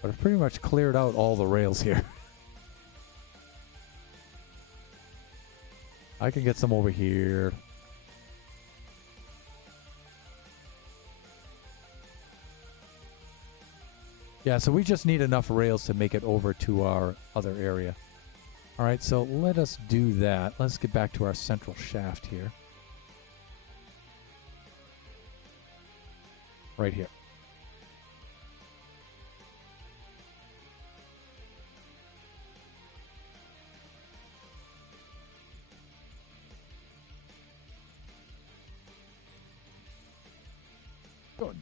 But I've pretty much cleared out all the rails here. I can get some over here. Yeah, so we just need enough rails to make it over to our other area. All right, so let us do that. Let's get back to our central shaft here. Right here. Good.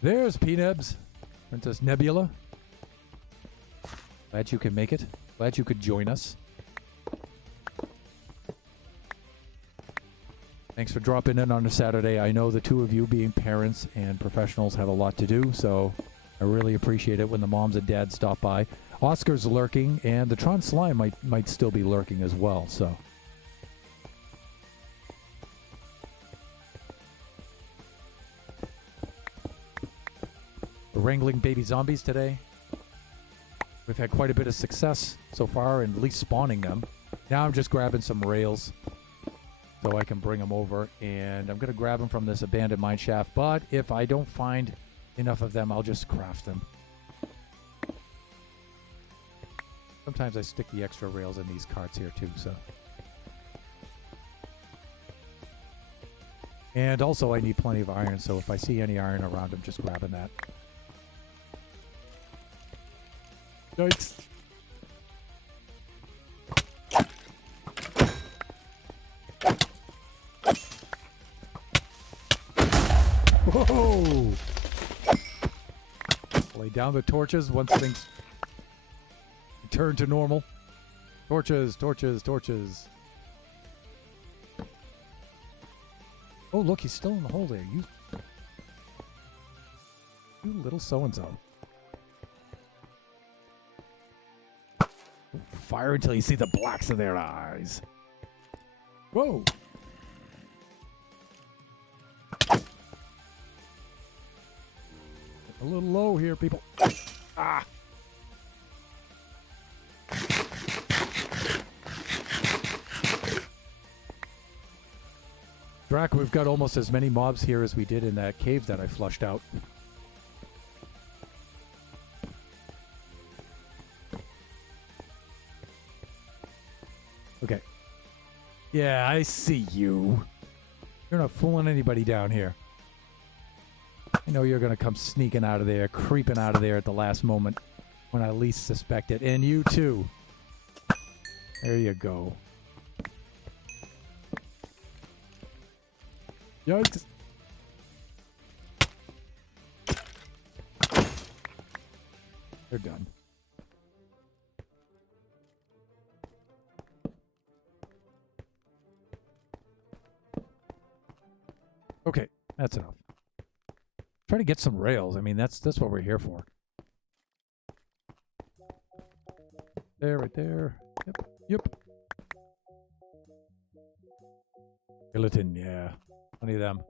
There's PNebs. Princess Nebula. Glad you can make it. Glad you could join us. Thanks for dropping in on a Saturday. I know the two of you being parents and professionals have a lot to do, so I really appreciate it when the moms and dads stop by. Oscar's lurking, and the Tron Slime might still be lurking as well, so. We're wrangling baby zombies today. We've had quite a bit of success so far in at least spawning them. Now I'm just grabbing some rails so I can bring them over, and I'm going to grab them from this abandoned mine shaft, but if I don't find enough of them, I'll just craft them. Sometimes I stick the extra rails in these carts here too, so. And also I need plenty of iron, so if I see any iron around, I'm just grabbing that. Yikes. Whoa! Lay down the torches once things return to normal. Torches, torches, torches. Oh, look, he's still in the hole there. You little so-and-so. Fire until you see the blacks of their eyes. Whoa! A little low here, people. Ah! Drac, we've got almost as many mobs here as we did in that cave that I flushed out. Okay. Yeah, I see you. You're not fooling anybody down here. I know you're going to come sneaking out of there, creeping out of there at the last moment when I least suspect it. And you too. There you go. Yikes. They're done. Okay, that's enough. Try to get some rails. I mean, that's what we're here for. There, right there. Yep. Skeleton, yeah. Plenty of them.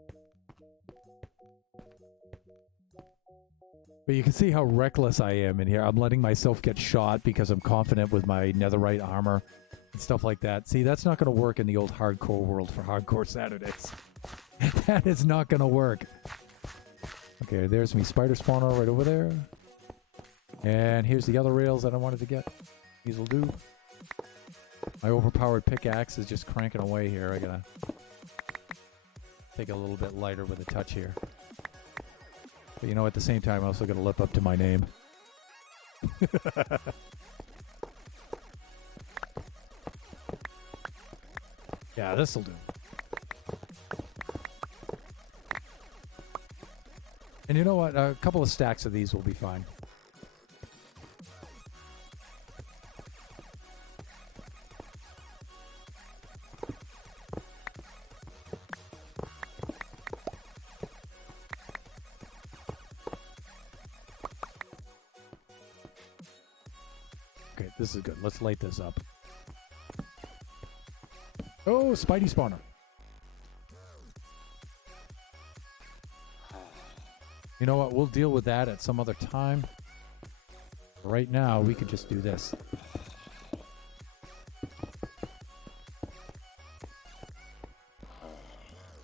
But you can see how reckless I am in here. I'm letting myself get shot because I'm confident with my netherite armor and stuff like that. See, that's not going to work in the old hardcore world for Hardcore Saturdays. That is not going to work. Okay, there's me spider spawner right over there. And here's the other rails that I wanted to get. These will do. My overpowered pickaxe is just cranking away here. I gotta take it a little bit lighter with a touch here. But you know, at the same time, I also gotta live up to my name. Yeah, this'll do. And you know what? A couple of stacks of these will be fine. Okay, this is good. Let's light this up. Oh, Spidey spawner. You know what? We'll deal with that at some other time. Right now, we can just do this.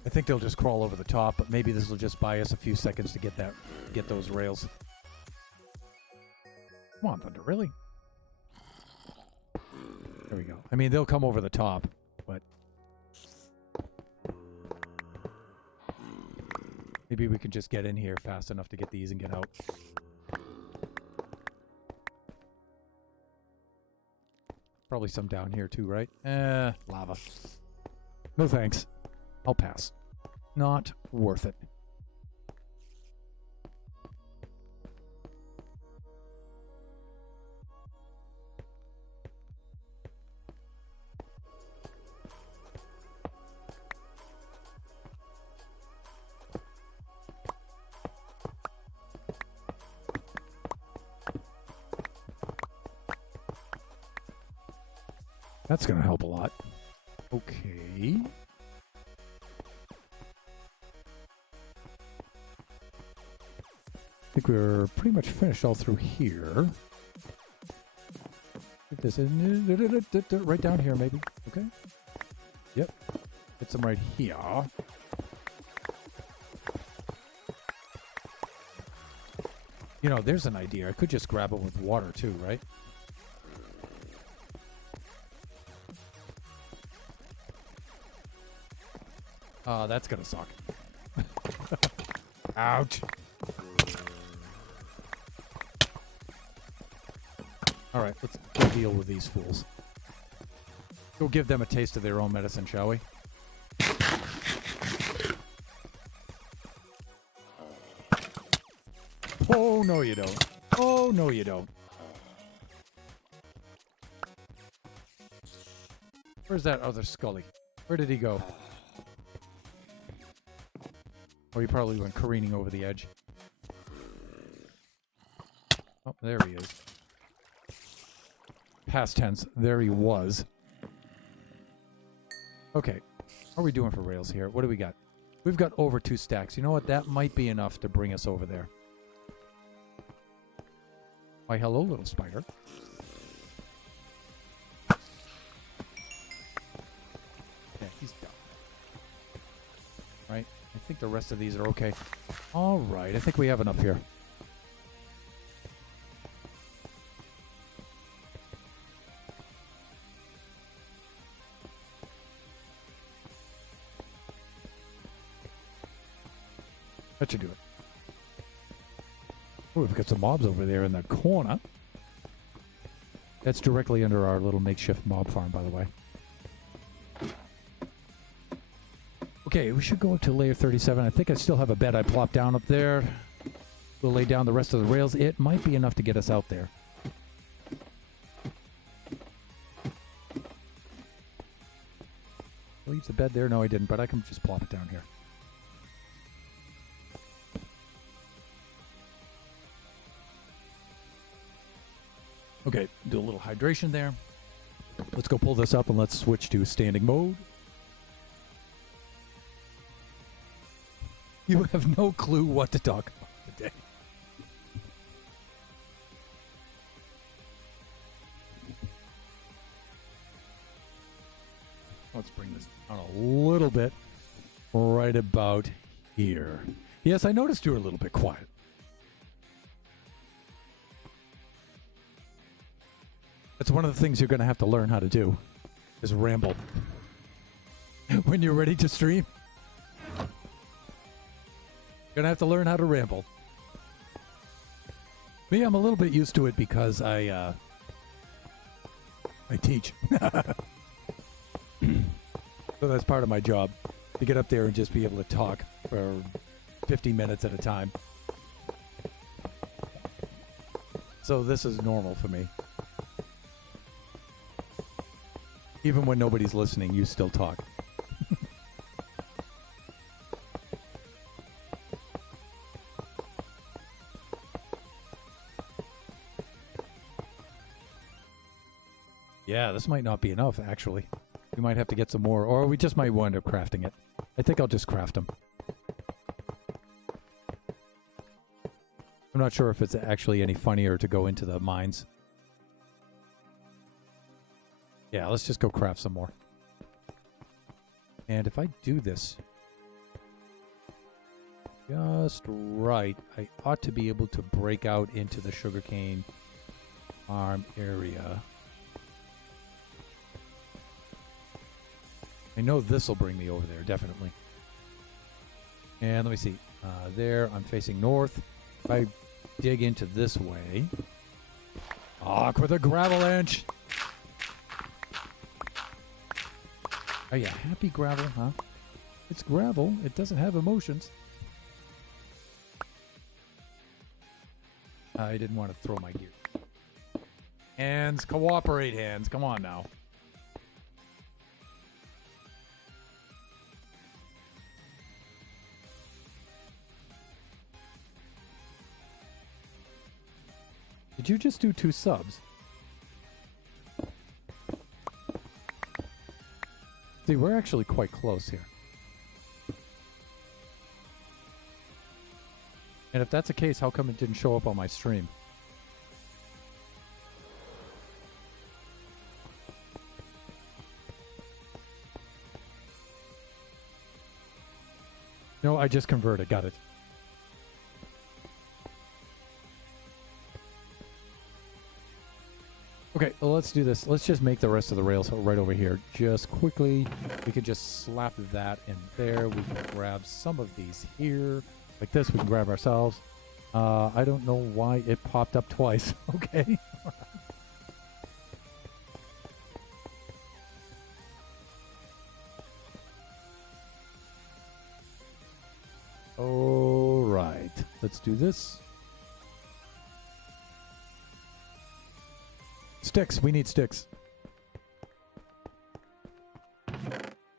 I think they'll just crawl over the top, but maybe this will just buy us a few seconds to get those rails. Come on, Thunder, really? There we go. I mean, they'll come over the top, but maybe we can just get in here fast enough to get these and get out. Probably some down here too, right? Lava. No thanks. I'll pass. Not worth it. That's going to help a lot. Okay. I think we're pretty much finished all through here. Get this in right down here, maybe. Okay. Yep. Get some right here. You know, there's an idea. I could just grab it with water too, right? Oh, that's gonna suck. Ouch. Alright, let's go deal with these fools. Go give them a taste of their own medicine, shall we? Oh, no you don't. Oh, no you don't. Where's that other Scully? Where did he go? Oh, he probably went careening over the edge. Oh, there he is. Past tense. There he was. Okay. How are we doing for rails here? What do we got? We've got over 2 stacks. You know what? That might be enough to bring us over there. Why, hello, little spider. Yeah, he's done. Right? I think the rest of these are okay. All right. I think we have enough here. That should do it. Oh, we've got some mobs over there in the corner. That's directly under our little makeshift mob farm, by the way. Okay, we should go up to layer 37. I think I still have a bed I plopped down up there. We'll lay down the rest of the rails. It might be enough to get us out there. Leave the bed there? No, I didn't, but I can just plop it down here. Okay, do a little hydration there. Let's go pull this up and let's switch to standing mode. You have no clue what to talk about today. Let's bring this down a little bit. Right about here. Yes, I noticed you were a little bit quiet. That's one of the things you're going to have to learn how to do, is ramble. When you're ready to stream, you're going to have to learn how to ramble. Me, I'm a little bit used to it because I teach. So that's part of my job, to get up there and just be able to talk for 50 minutes at a time. So this is normal for me. Even when nobody's listening, you still talk. Yeah, this might not be enough, actually. We might have to get some more, or we just might wind up crafting it. I think I'll just craft them. I'm not sure if it's actually any funnier to go into the mines. Yeah, let's just go craft some more. And if I do this just right, I ought to be able to break out into the sugarcane farm area. I know this will bring me over there, definitely. And let me see. There, I'm facing north. If I dig into this way... with a gravel inch! Are you happy, gravel, huh? It's gravel. It doesn't have emotions. I didn't want to throw my gear. Hands, cooperate, hands. Come on now. Did you just do 2 subs? See, we're actually quite close here. And if that's the case, how come it didn't show up on my stream? No, I just converted. Got it. Okay, well, let's do this. Let's just make the rest of the rails right over here. Just quickly, we can just slap that in there. We can grab some of these here. Like this, we can grab ourselves. I don't know why it popped up twice. Okay. All right. Let's do this. Sticks. We need sticks.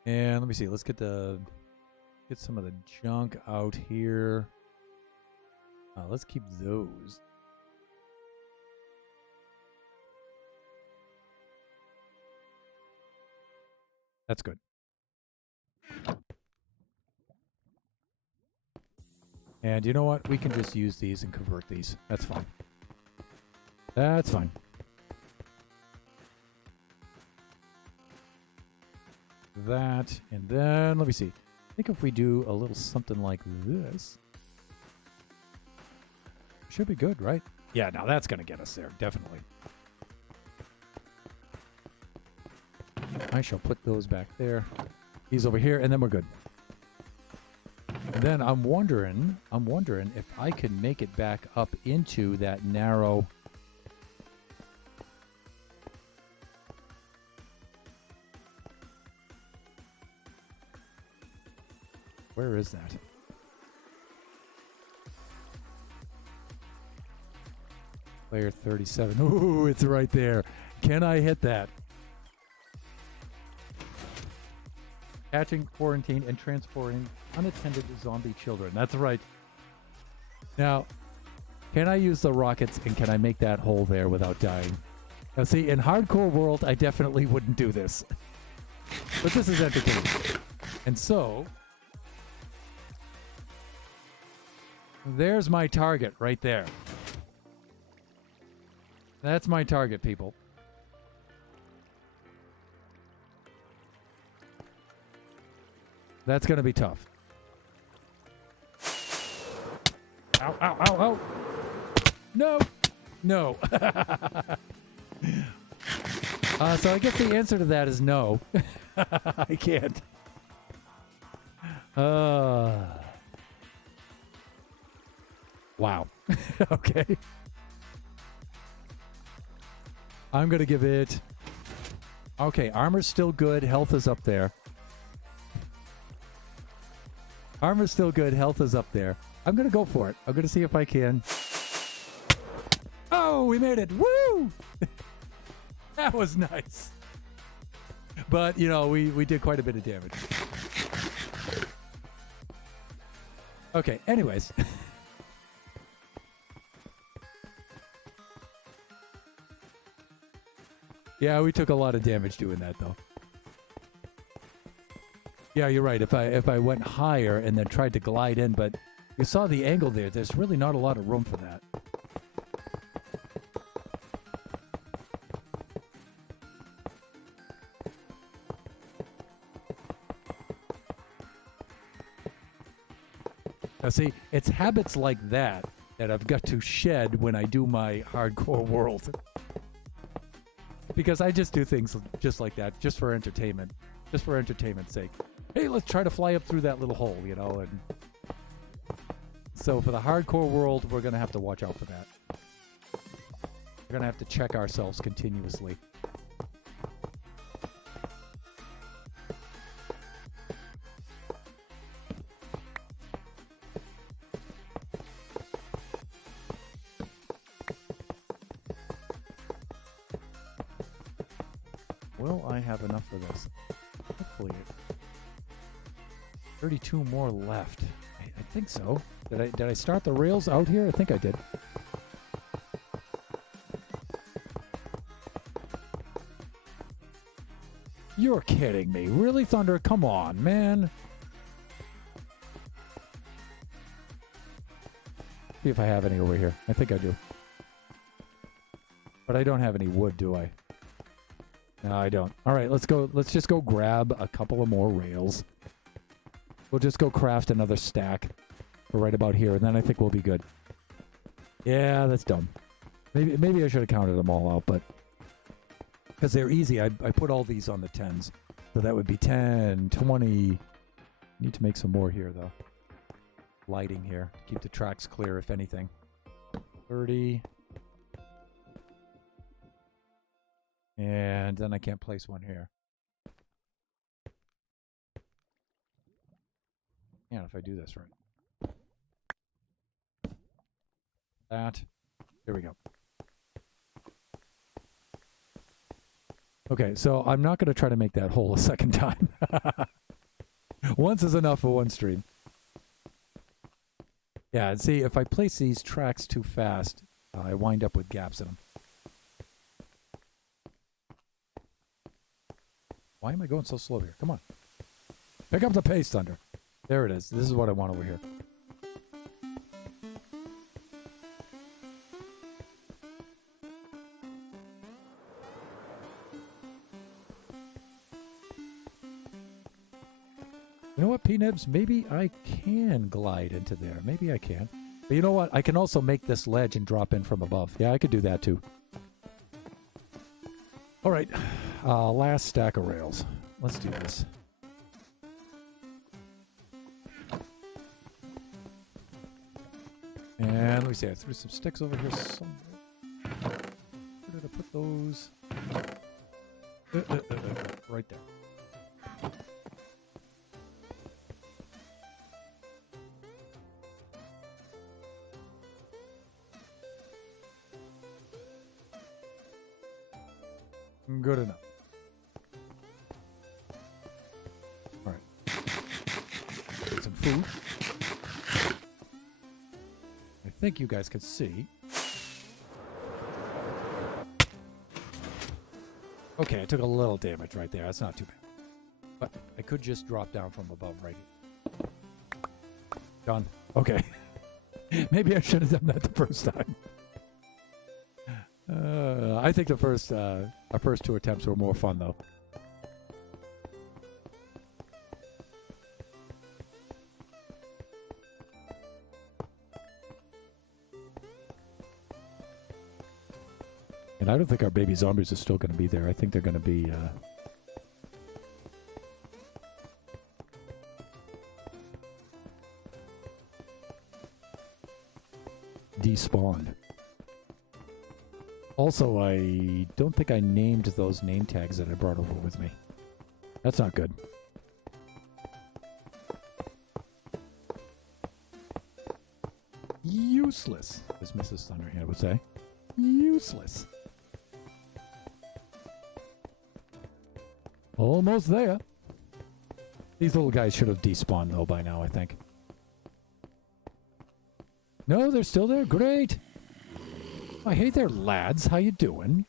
And let me see. Let's get some of the junk out here. Let's keep those. That's good. And you know what? We can just use these and convert these. That's fine. That's fine. That, and then let me see. I think if we do a little something like this, should be good, right? Yeah, now that's going to get us there, definitely. I shall put those back there. These over here, and then we're good. And then I'm wondering if I can make it back up into that narrow... Where is that? Player 37. Ooh, it's right there. Can I hit that? Catching, quarantine, and transporting unattended zombie children. That's right. Now, can I use the rockets and can I make that hole there without dying? Now, see, in hardcore world, I definitely wouldn't do this. But this is entertaining. And so, there's my target right there. That's my target, people. That's going to be tough. Ow, ow, ow, ow. No. No. So I guess the answer to that is no. I can't. Wow. Okay. I'm going to give it... Okay, armor's still good. Health is up there. Armor's still good. Health is up there. I'm going to go for it. I'm going to see if I can. Oh, we made it. Woo! That was nice. But, you know, we did quite a bit of damage. Okay, anyways. Yeah, we took a lot of damage doing that, though. Yeah, you're right. If I went higher and then tried to glide in, but you saw the angle there. There's really not a lot of room for that. Now, see, it's habits like that that I've got to shed when I do my hardcore world. Because I just do things just like that, just for entertainment. Just for entertainment's sake. Hey, let's try to fly up through that little hole, you know, and... So for the hardcore world, we're going to have to watch out for that. We're going to have to check ourselves continuously. Will I have enough for this? Hopefully. 32 more left. I think so. Did I start the rails out here? I think I did. You're kidding me. Really, Thunder? Come on, man. See if I have any over here. I think I do. But I don't have any wood, do I? No, I don't. All right, let's go. Let's just go grab a couple of more rails. We'll just go craft another stack for right about here, and then I think we'll be good. Yeah, that's dumb. Maybe I should have counted them all out, but because they're easy, I put all these on the 10s. So that would be 10, 20. Need to make some more here, though. Lighting here. Keep the tracks clear, if anything. 30. And then I can't place one here. Yeah, if I do this right. That. There we go. Okay, so I'm not going to try to make that hole a second time. Once is enough for one stream. Yeah, and see, if I place these tracks too fast, I wind up with gaps in them. Why am I going so slow here? Come on. Pick up the pace, Thunder. There it is. This is what I want over here. You know what, P-Nibs? Maybe I can glide into there. Maybe I can. But you know what? I can also make this ledge and drop in from above. Yeah, I could do that too. All right. Last stack of rails. Let's do this. And let me see. I threw some sticks over here somewhere. Where did I put those? Right there. Good enough. All right. Get some food. I think you guys can see. Okay, I took a little damage right there. That's not too bad. But I could just drop down from above right here. Done. Okay. Maybe I should have done that the first time. I think our first 2 attempts were more fun, though. And I don't think our baby zombies are still going to be there. I think they're going to be... despawned. Also, I don't think I named those name tags that I brought over with me. That's not good. Useless, as Mrs. Thunderhand would say. Useless. Almost there. These little guys should have despawned, though, by now, I think. No, they're still there? Great! Oh, hey there, lads. How you doing?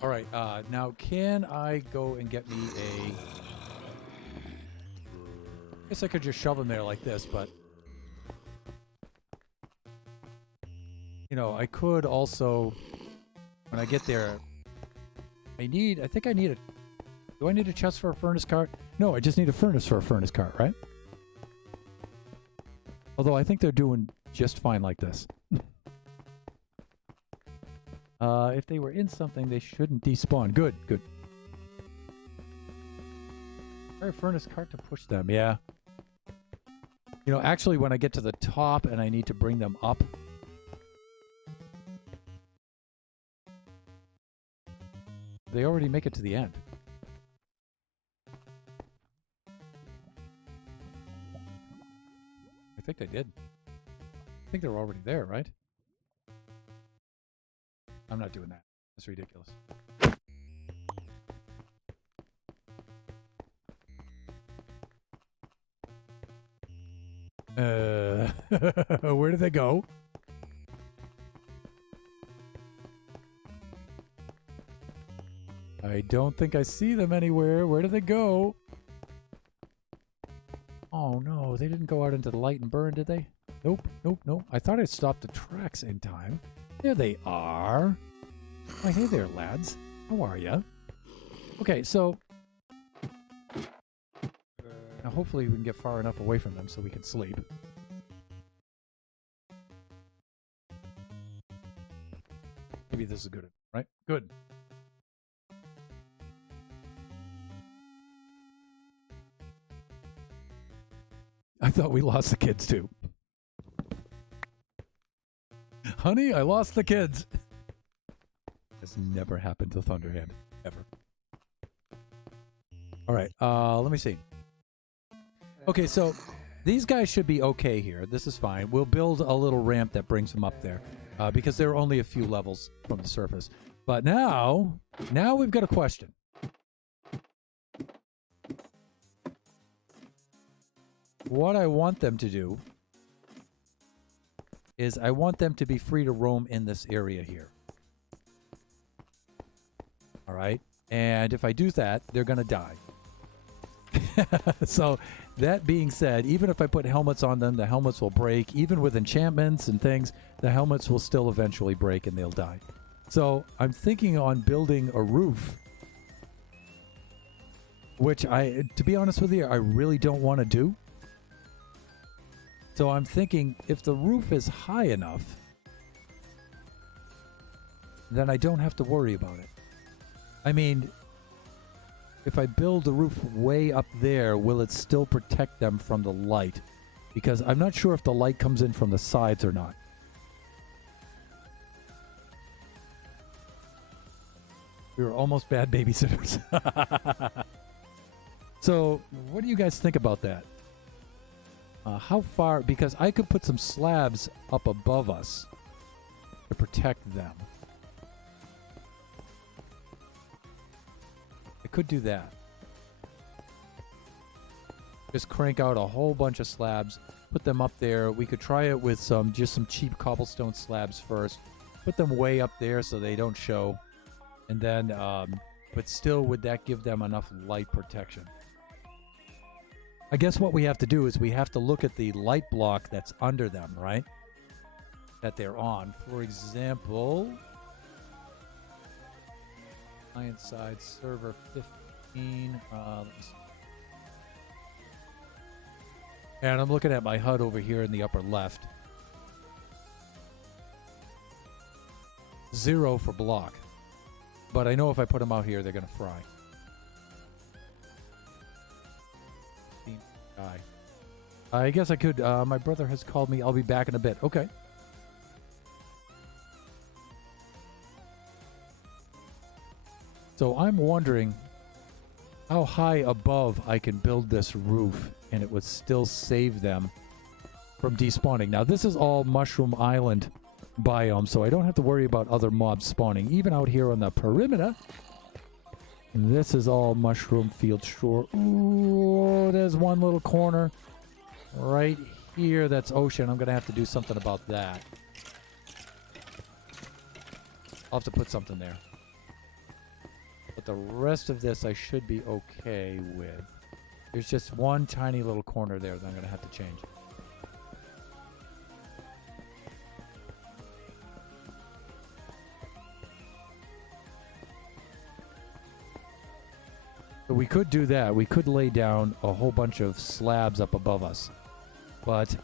All right, now can I go and get me a... I guess I could just shove him there like this, but... You know, I could also... When I get there... I think I need a... Do I need a chest for a furnace cart? No, I just need a furnace for a furnace cart, right? Although I think they're doing just fine like this. If they were in something, they shouldn't despawn. Good, good. Or a furnace cart to push them, yeah. You know, actually, when I get to the top and I need to bring them up... They already make it to the end. I think they did. I think they were already there, right? I'm not doing that. That's ridiculous. Where did they go? I don't think I see them anywhere. Where did they go? Oh no, they didn't go out into the light and burn, did they? Nope, nope, nope. I thought I'd stopped the tracks in time. There they are. Oh, hey there, lads. How are ya? Okay, so... Now hopefully we can get far enough away from them so we can sleep. Maybe this is good, right? Good. I thought we lost the kids too. Honey, I lost the kids. This never happened to Thunderhand. Ever. Alright, let me see. Okay, so these guys should be okay here. This is fine. We'll build a little ramp that brings them up there. Because they're only a few levels from the surface. But now we've got a question. What I want them to do is I want them to be free to roam in this area here. All right? And if I do that, they're going to die. So that being said, even if I put helmets on them, the helmets will break. Even with enchantments and things, the helmets will still eventually break and they'll die. So I'm thinking on building a roof, which to be honest with you, I really don't want to do. So I'm thinking if the roof is high enough, then I don't have to worry about it. I mean, if I build the roof way up there, will it still protect them from the light? Because I'm not sure if the light comes in from the sides or not. We were almost bad babysitters. So, what do you guys think about that? How far? Because I could put some slabs up above us protect them. I could do that. Just crank out a whole bunch of slabs, put them up there. We could try it with just some cheap cobblestone slabs first. Put them way up there so they don't show. And then, but still, would that give them enough light protection? I guess what we have to do is we have to look at the light block that's under them, right? That they're on. For example, client side server 15. Let me see. And I'm looking at my HUD over here in the upper left. 0 for block. But I know if I put them out here, they're going to fry. I guess I could. My brother has called me. I'll be back in a bit. Okay. So I'm wondering how high above I can build this roof and it would still save them from despawning. Now, this is all Mushroom Island biome, so I don't have to worry about other mobs spawning. Even out here on the perimeter, this is all Mushroom Field Shore. Ooh, there's one little corner right here that's ocean. I'm going to have to do something about that. I'll have to put something there. But the rest of this I should be okay with. There's just one tiny little corner there that I'm going to have to change. So we could do that. We could lay down a whole bunch of slabs up above us. But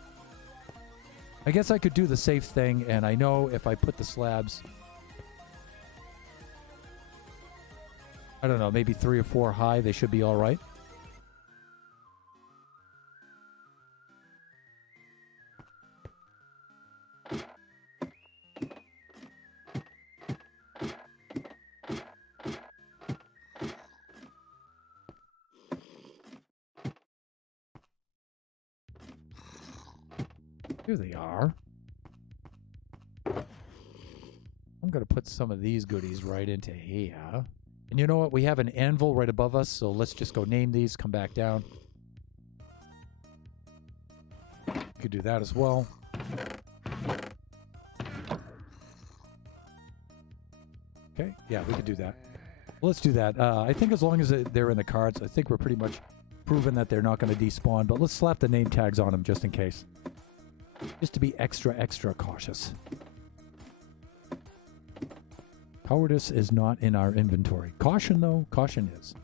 I guess I could do the safe thing, and I know if I put the slabs, I don't know, maybe 3 or 4 high, they should be all right. Here they are. I'm going to put some of these goodies right into here. And you know what? We have an anvil right above us, so let's just go name these, come back down. Could do that as well. Okay, yeah, we could do that. Well, let's do that. I think as long as they're in the cards, I think we're pretty much proven that they're not going to despawn, but let's slap the name tags on them just in case. Just to be extra, extra cautious. Cowardice is not in our inventory. Caution, though, caution is.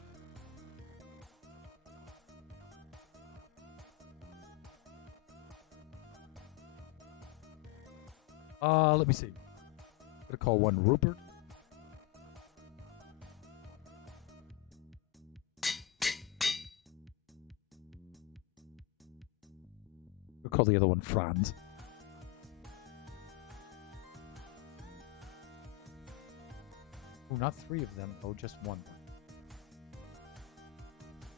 Let me see. I'm going to call one Rupert. We'll call the other one Franz. Oh, not 3 of them. Oh, just one.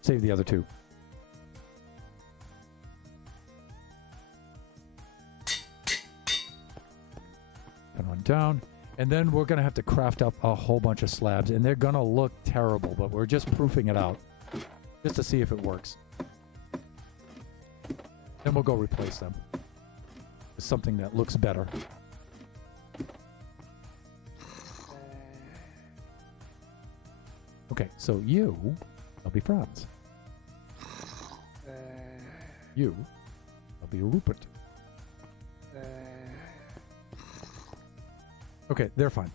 Save the other 2. Put one down. And then we're going to have to craft up a whole bunch of slabs. And they're going to look terrible, but we're just proofing it out. Just to see if it works. Then we'll go replace them with something that looks better. Okay, so you, I'll be Franz. You, I'll be Rupert. Okay, they're fine.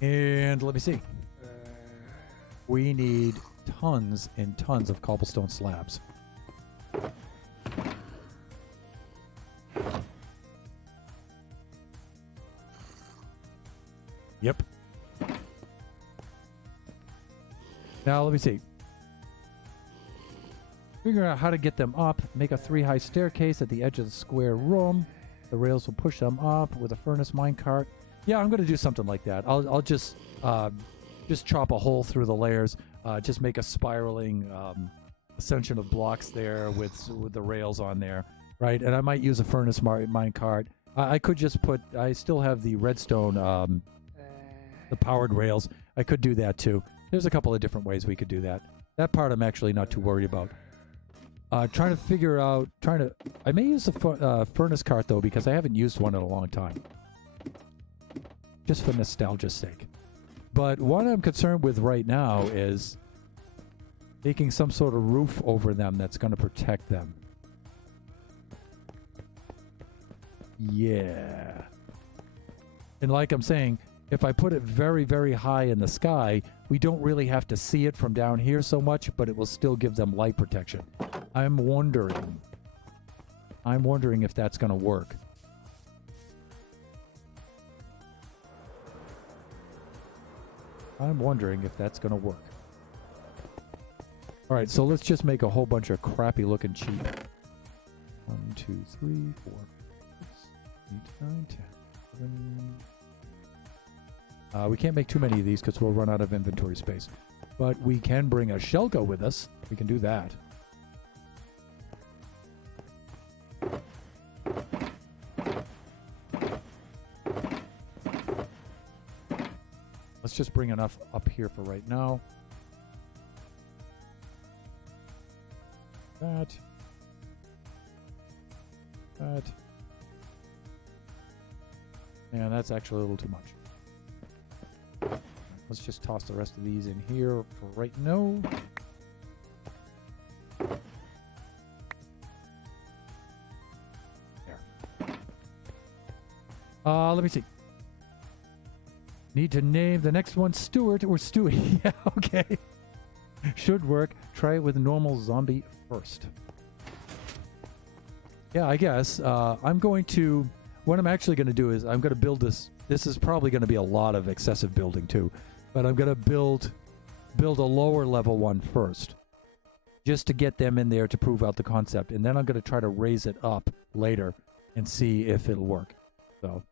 And let me see. We need tons and tons of cobblestone slabs. Yep. Now, let me see. Figure out how to get them up. Make a 3-high staircase at the edge of the square room. The rails will push them up with a furnace minecart. Yeah, I'm going to do something like that. I'll just chop a hole through the layers. Just make a spiraling ascension of blocks there with the rails on there, right? And I might use a furnace minecart. I could just put. I still have the redstone, the powered rails. I could do that too. There's a couple of different ways we could do that. That part I'm actually not too worried about. Trying to figure out. I may use the furnace cart though because I haven't used one in a long time. Just for nostalgia's sake. But what I'm concerned with right now is making some sort of roof over them that's going to protect them. Yeah. And like I'm saying, if I put it very, very high in the sky, we don't really have to see it from down here so much, but it will still give them light protection. I'm wondering if that's going to work. I'm wondering if that's going to work. All right, so let's just make a whole bunch of crappy looking cheap. 1, 2, 3, 4, 6, 8, 9, 10, 11. We can't make too many of these because we'll run out of inventory space. But we can bring a shellgo with us. We can do that. Let's just bring enough up here for right now. That. And that's actually a little too much. Let's just toss the rest of these in here for right now. There. Let me see. Need to name the next one Stuart or Stewie. Yeah, okay. Should work. Try it with normal zombie first. Yeah, I guess. I'm going to... What I'm actually going to do is I'm going to build this. This is probably going to be a lot of excessive building too. But I'm going to build a lower level one first. Just to get them in there to prove out the concept. And then I'm going to try to raise it up later and see if it'll work. So...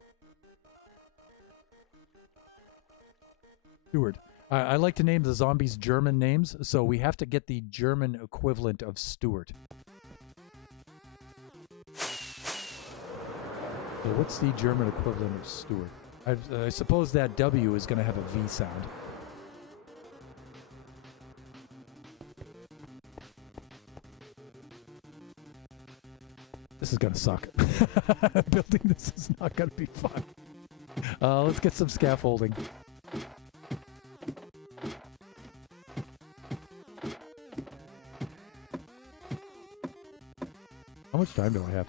Stuart. I like to name the zombies German names, so we have to get the German equivalent of Stuart. So what's the German equivalent of Stuart? I suppose that W is going to have a V sound. This is going to suck. Building this is not going to be fun. Let's get some scaffolding. How much time do I have?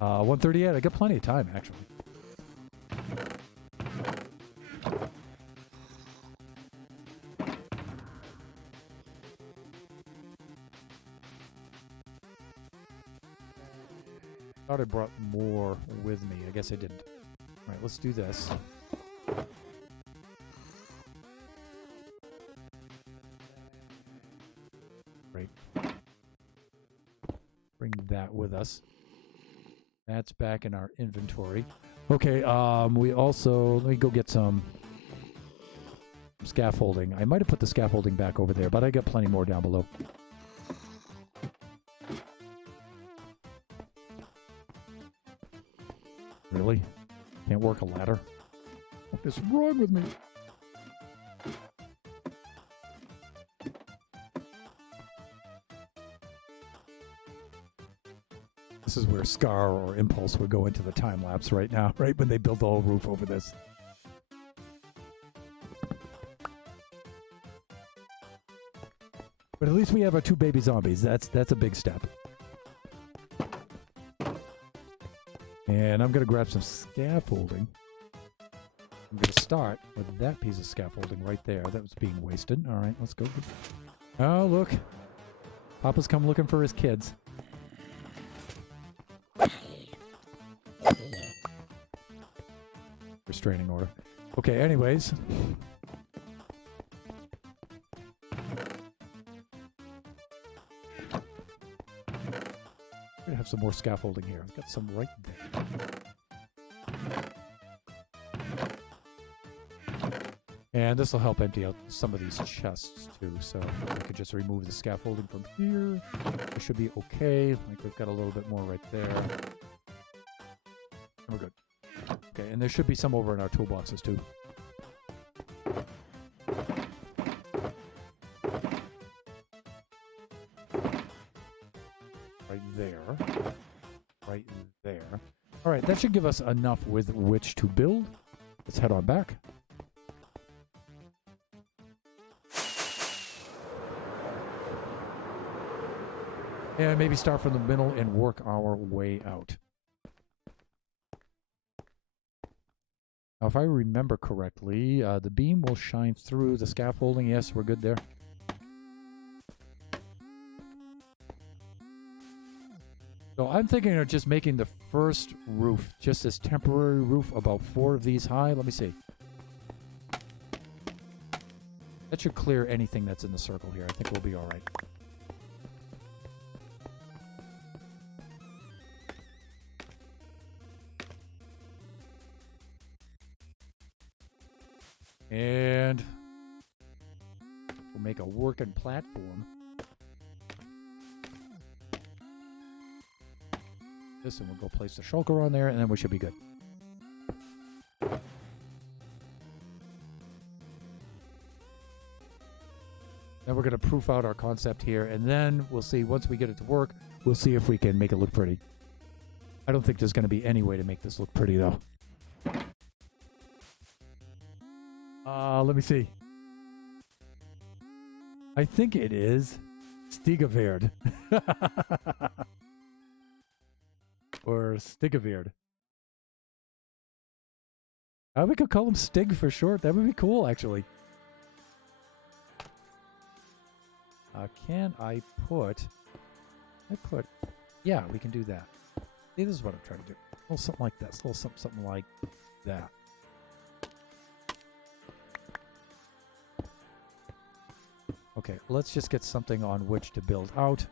1:38. I got plenty of time, actually. Thought I brought more with me. I guess I didn't. All right, let's do this. Great. Bring that with us. That's back in our inventory. Okay, we also... Let me go get some scaffolding. I might have put the scaffolding back over there, but I got plenty more down below. Really? Can't work a ladder? What is wrong with me? This is where Scar or Impulse would go into the time lapse right now, right when they build the whole roof over this. But at least we have our 2 baby zombies. That's a big step. And I'm going to grab some scaffolding. I'm going to start with that piece of scaffolding right there. That was being wasted. All right, let's go. Oh, look. Papa's come looking for his kids. Restraining order. Okay, anyways. I'm gonna have some more scaffolding here. I've got some right there. And this will help empty out some of these chests too. So I could just remove the scaffolding from here. It should be okay. Like we've got a little bit more right there. Okay, and there should be some over in our toolboxes too. Right there. Right there. All right, that should give us enough with which to build. Let's head on back. And maybe start from the middle and work our way out. Now, if I remember correctly, the beam will shine through the scaffolding. Yes, we're good there. So I'm thinking of just making the first roof, just this temporary roof, about 4 of these high. Let me see. That should clear anything that's in the circle here. I think we'll be all right. And we'll make a working platform. This, and we'll go place the shulker on there, and then we should be good. Then we're going to proof out our concept here, and then we'll see, once we get it to work, we'll see if we can make it look pretty. I don't think there's going to be any way to make this look pretty, though. Let me see. I think it is Stigaverd. Or Stigaverd. We could call him Stig for short. That would be cool, actually. Can I put... Yeah, we can do that. See, this is what I'm trying to do. A little something like this. A little something like that. Okay, let's just get something on which to build out.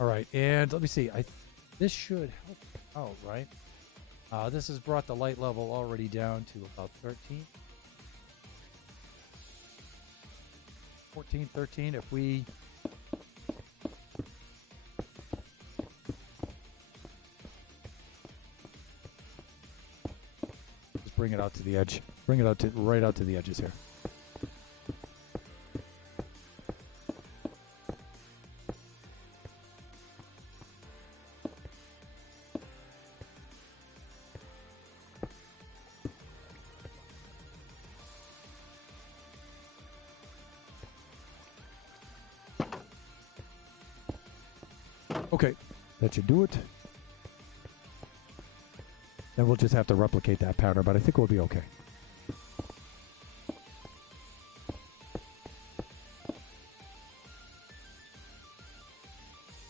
All right, and let me see. This should help out, right? This has brought the light level already down to about 13. 14, 13. If we... just bring it out to the edge. Bring it out to right out to the edges here. Okay, that should do it. Then we'll just have to replicate that pattern, but I think we'll be okay.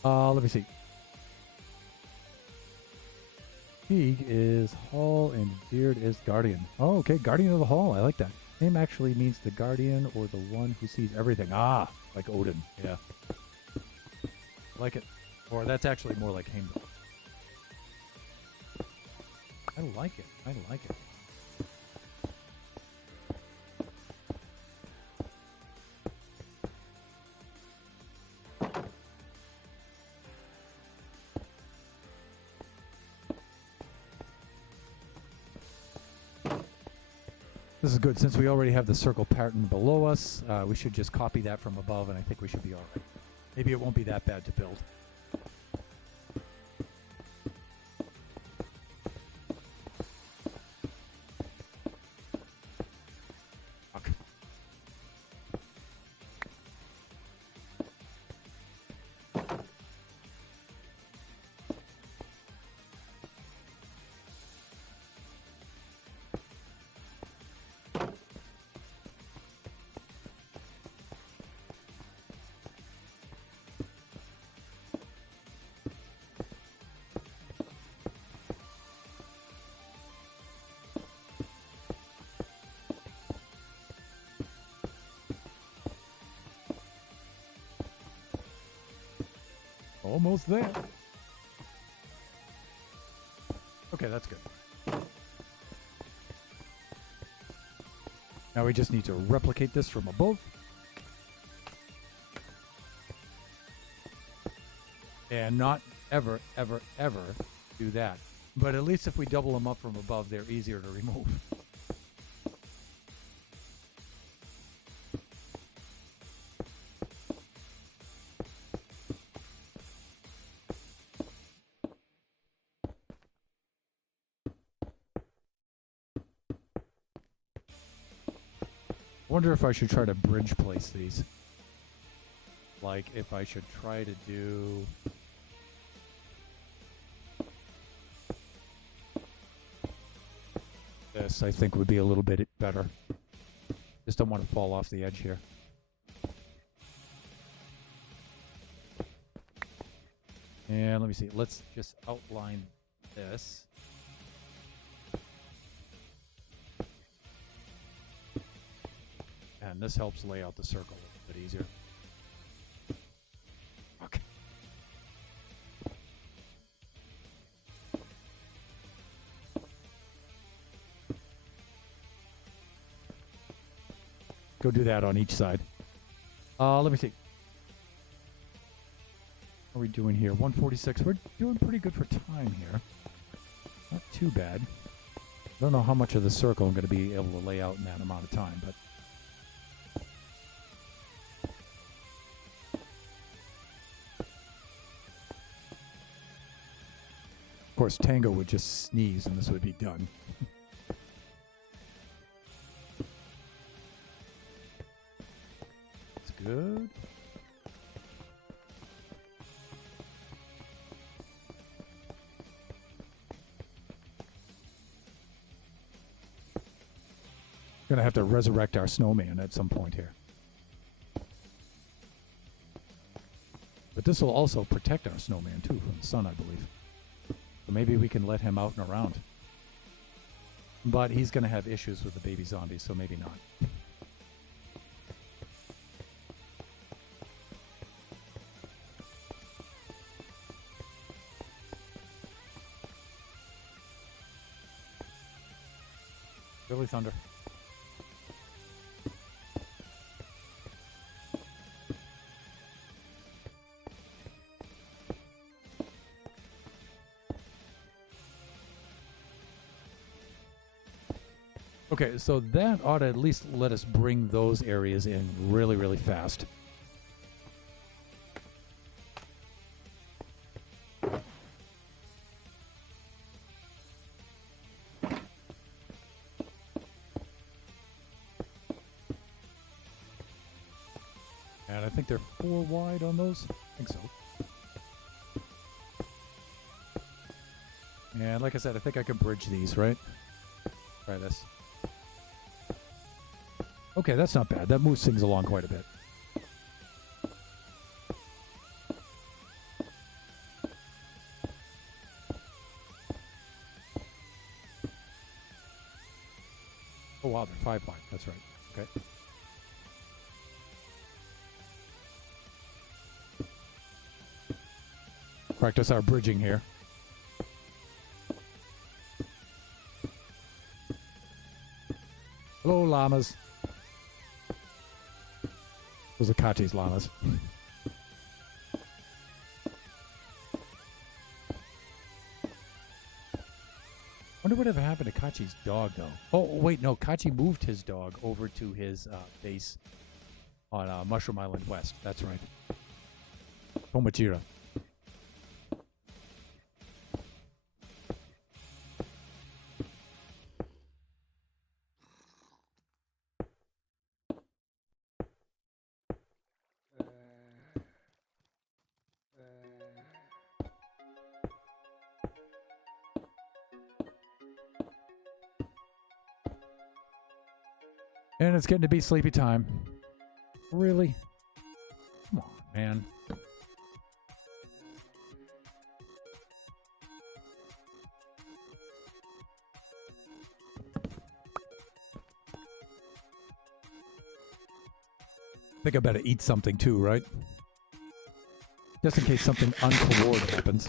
Let me see. Teague is Hall and Beard is Guardian. Oh, okay, Guardian of the Hall. I like that. Name actually means the guardian or the one who sees everything. Ah, like Odin. Yeah. Like it. Or that's actually more like Heimdall. I like it. I like it. This is good. Since we already have the circle pattern below us, we should just copy that from above, and I think we should be all right. Maybe it won't be that bad to build. Almost there. Okay, that's good. Now we just need to replicate this from above. And not ever, ever, ever do that. But at least if we double them up from above, they're easier to remove. I wonder if I should try to bridge place these. Like if I should try to do... this, I think would be a little bit better. Just don't want to fall off the edge here. And let me see. Let's just outline this. And this helps lay out the circle a little bit easier. Okay. Go do that on each side. Let me see. What are we doing here? 146. We're doing pretty good for time here. Not too bad. I don't know how much of the circle I'm going to be able to lay out in that amount of time, but... of course, Tango would just sneeze and this would be done. That's good. Gonna have to resurrect our snowman at some point here. But this will also protect our snowman too from the sun, I believe. So maybe we can let him out and around. But he's going to have issues with the baby zombies, so maybe not. Billy Thunder. Okay, so that ought to at least let us bring those areas in really, really fast. And I think they're 4 wide on those. I think so. And like I said, I think I can bridge these, right? Try this. Okay, that's not bad. That moves things along quite a bit. Oh wow, they're 5 wide. That's right. Okay. Practice our bridging here. Hello, llamas. Those are Kachi's llamas. Wonder whatever happened to Kachi's dog, though. Oh, wait, no. Kachi moved his dog over to his base on Mushroom Island West. That's right. Tomachira. And it's getting to be sleepy time. Really? Come on, man. I think I better eat something too, right? Just in case something untoward happens.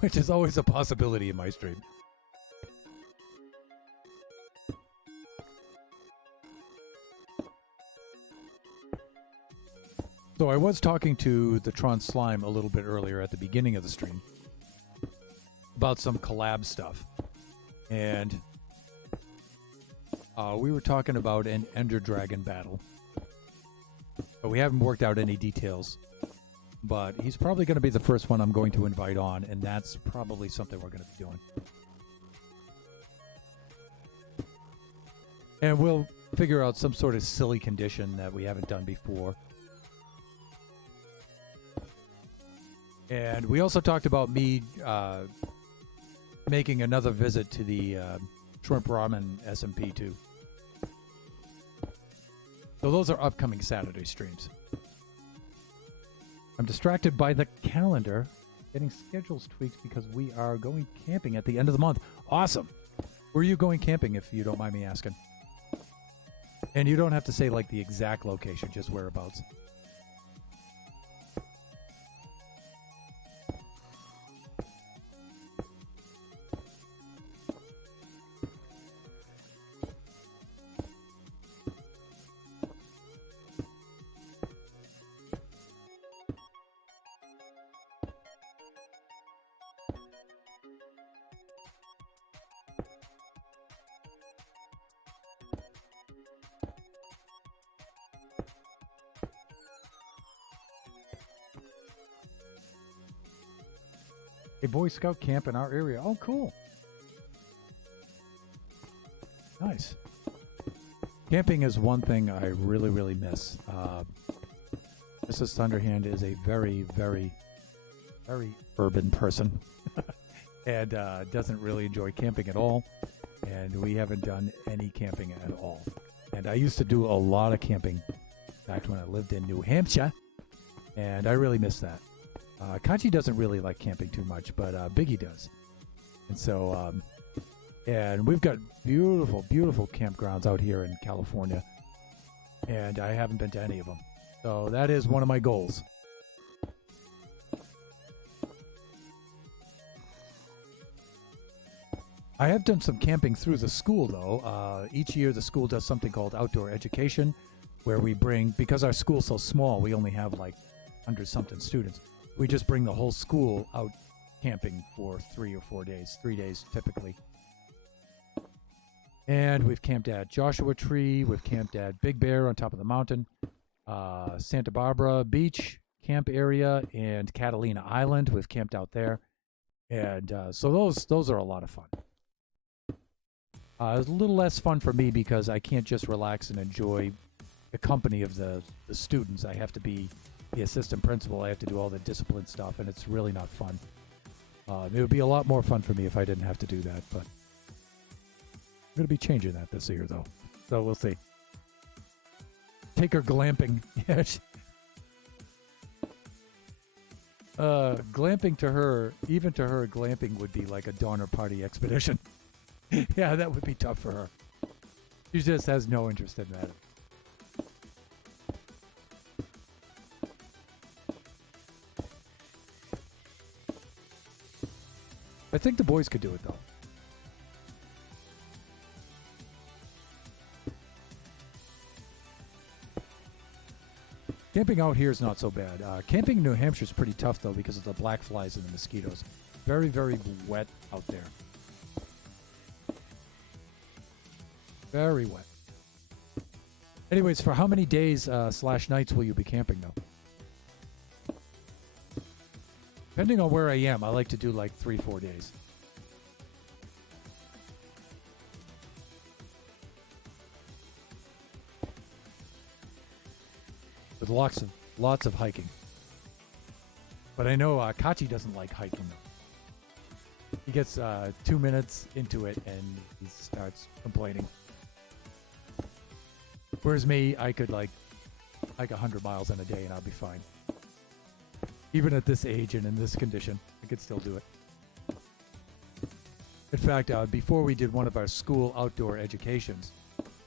Which is always a possibility in my stream. So I was talking to the Tron Slime a little bit earlier at the beginning of the stream about some collab stuff. And we were talking about an Ender Dragon battle. But we haven't worked out any details. But he's probably going to be the first one I'm going to invite on, and that's probably something we're going to be doing. And we'll figure out some sort of silly condition that we haven't done before. And we also talked about me making another visit to the Shrimp Ramen SMP too. So those are upcoming Saturday streams. I'm distracted by the calendar, getting schedules tweaked because we are going camping at the end of the month. Awesome. Where are you going camping, if you don't mind me asking? And you don't have to say like the exact location, just whereabouts. A Boy Scout camp in our area. Oh, cool. Nice. Camping is one thing I really, really miss. Mrs. Thunderhand is a very, very, very urban person and doesn't really enjoy camping at all. And we haven't done any camping at all. And I used to do a lot of camping back when I lived in New Hampshire. And I really miss that. Kachi doesn't really like camping too much, but Biggie does. And so, and we've got beautiful, beautiful campgrounds out here in California. And I haven't been to any of them. So that is one of my goals. I have done some camping through the school, though. Each year the school does something called outdoor education, where we bring, because our school's so small, we only have like 100-something students. We just bring the whole school out camping for 3 or 4 days, 3 days typically. And we've camped at Joshua Tree, we've camped at Big Bear on top of the mountain, Santa Barbara Beach camp area, and Catalina Island. We've camped out there. And so those are a lot of fun. It's a little less fun for me because I can't just relax and enjoy the company of the students. I have to be the assistant principal. I have to do all the discipline stuff, and it's really not fun. It would be a lot more fun for me if I didn't have to do that, but I'm going to be changing that this year, though. So we'll see. Take her glamping. Glamping to her, even to her, glamping would be like a Donner Party expedition. Yeah, that would be tough for her. She just has no interest in that. I think the boys could do it, though. Camping out here is not so bad. Camping in New Hampshire is pretty tough, though, because of the black flies and the mosquitoes. Very, very wet out there. Very wet. Anyways, for how many days / nights will you be camping, though? Depending on where I am, I like to do like 3-4 days. With lots of hiking. But I know Kachi doesn't like hiking though. He gets 2 minutes into it and he starts complaining. Whereas me, I could like 100 miles in a day and I'll be fine. Even at this age and in this condition, I could still do it. In fact, before we did one of our school outdoor educations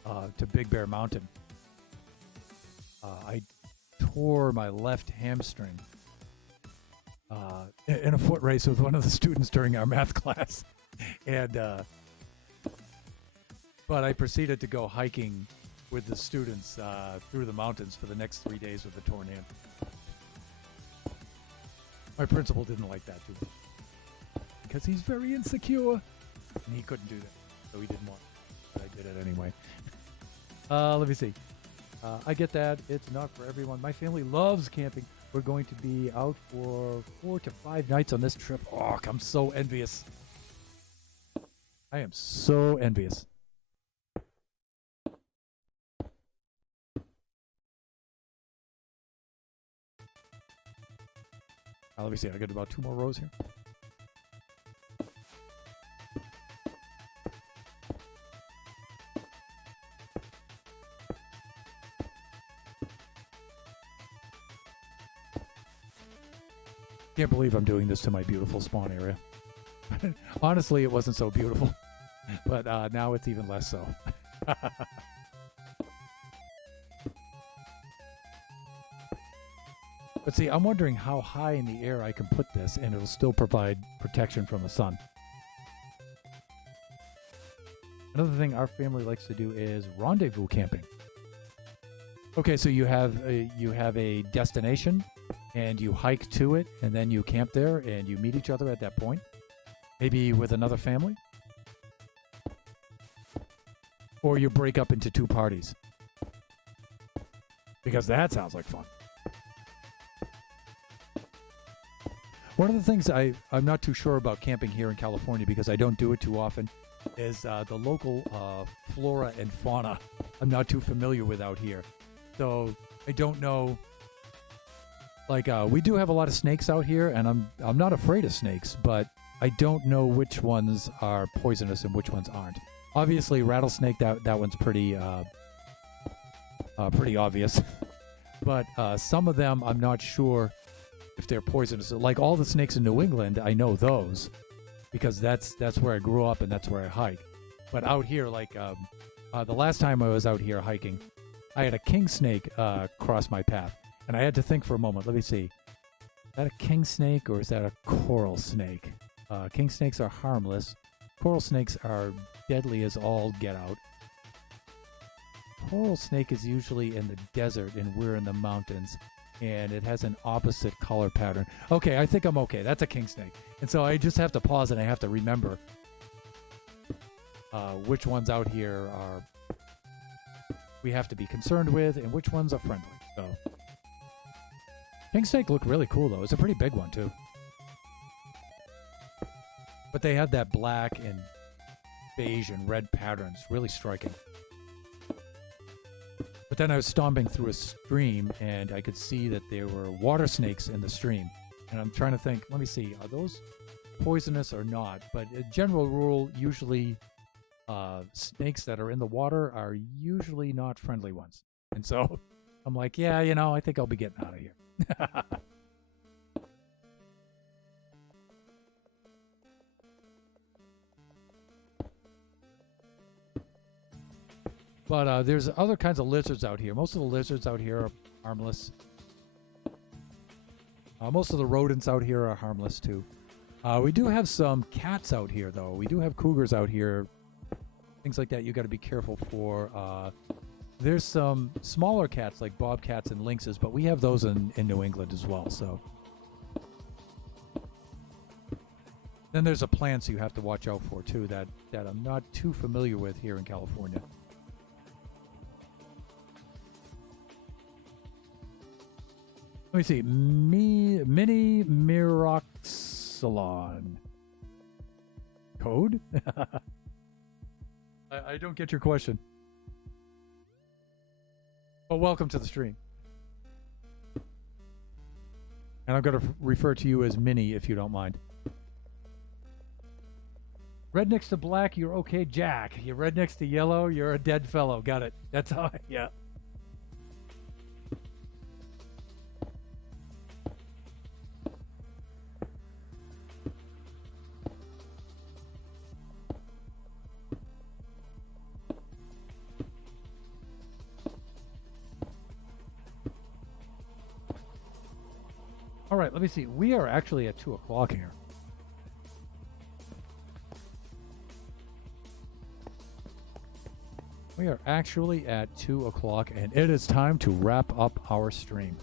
to Big Bear Mountain, I tore my left hamstring in a foot race with one of the students during our math class. And but I proceeded to go hiking with the students through the mountains for the next 3 days with the torn hand. My principal didn't like that too because he's very insecure and he couldn't do that, so he didn't want it. But I did it anyway. Let me see. I get that. It's not for everyone. My family loves camping. We're going to be out for 4 to 5 nights on this trip. Oh, I'm so envious. I am so envious. Let me see. I got about 2 more rows here. Can't believe I'm doing this to my beautiful spawn area. Honestly, it wasn't so beautiful, but now it's even less so. But see, I'm wondering how high in the air I can put this and it'll still provide protection from the sun. Another thing our family likes to do is rendezvous camping. Okay, so you have a destination and you hike to it and then you camp there and you meet each other at that point. Maybe with another family. Or you break up into 2 parties. Because that sounds like fun. One of the things I'm not too sure about camping here in California because I don't do it too often is the local flora and fauna. I'm not too familiar with out here. So I don't know. Like we do have a lot of snakes out here and I'm not afraid of snakes, but I don't know which ones are poisonous and which ones aren't. Obviously rattlesnake, that one's pretty obvious. But some of them I'm not sure if they're poisonous. Like all the snakes in New England, I know those because that's where I grew up and that's where I hike. But out here, like the last time I was out here hiking, I had a king snake cross my path, and I had to think for a moment. Let me see, is that a king snake or is that a coral snake? King snakes are harmless. Coral snakes are deadly as all get out. Coral snake is usually in the desert, and we're in the mountains. And it has an opposite color pattern. Okay, I think I'm okay. That's a king snake. And so I just have to pause and I have to remember which ones out here are we have to be concerned with and which ones are friendly. So king snake look really cool though. It's a pretty big one too. But they have that black and beige and red patterns. Really striking. But then I was stomping through a stream, and I could see that there were water snakes in the stream. And I'm trying to think, let me see, are those poisonous or not? But a general rule, usually snakes that are in the water are usually not friendly ones. And so I'm like, yeah, I think I'll be getting out of here. But there's other kinds of lizards out here. Most of the lizards out here are harmless. Most of the rodents out here are harmless too. We do have some cats out here though. We do have cougars out here. Things like that you got to be careful for. There's some smaller cats like bobcats and lynxes, but we have those in New England as well. So then there's a plants you have to watch out for too that I'm not too familiar with here in California. Let me see. Mini Miroxylon. Code? I don't get your question. But welcome to the stream. And I'm going to refer to you as Minnie if you don't mind. Red next to black, you're okay, Jack. You're red next to yellow, you're a dead fellow. Got it. That's how yeah. All right, let me see. We are actually at 2 o'clock here. We are actually at 2 o'clock, and it is time to wrap up our stream.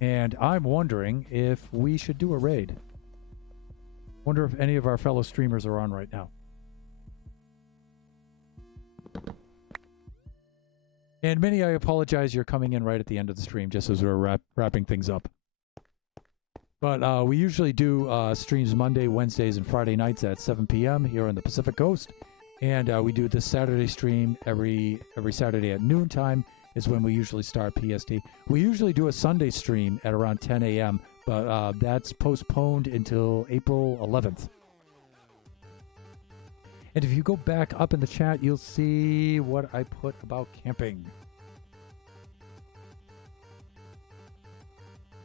And I'm wondering if we should do a raid. Wonder if any of our fellow streamers are on right now. And Minnie, I apologize, you're coming in right at the end of the stream, just as we're wrapping things up. But we usually do streams Monday, Wednesdays, and Friday nights at 7 p.m. here on the Pacific Coast. And we do this Saturday stream every Saturday at noontime is when we usually start PST. We usually do a Sunday stream at around 10 a.m., but that's postponed until April 11th. And if you go back up in the chat, you'll see what I put about camping.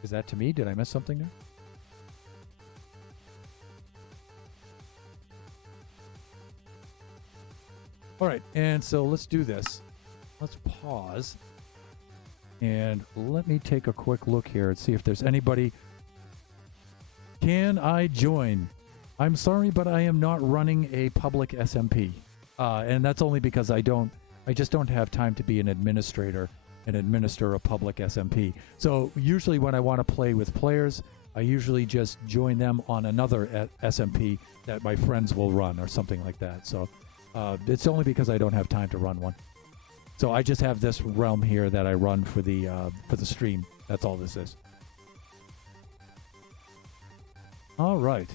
Is that to me? Did I miss something there? All right, and so let's do this. Let's pause. And let me take a quick look here and see if there's anybody. Can I join? I'm sorry, but I am not running a public SMP. And that's only because I just don't have time to be an administrator and administer a public SMP. So usually when I want to play with players, I usually just join them on another SMP that my friends will run or something like that. So it's only because I don't have time to run one. So I just have this realm here that I run for the stream. That's all this is. All right.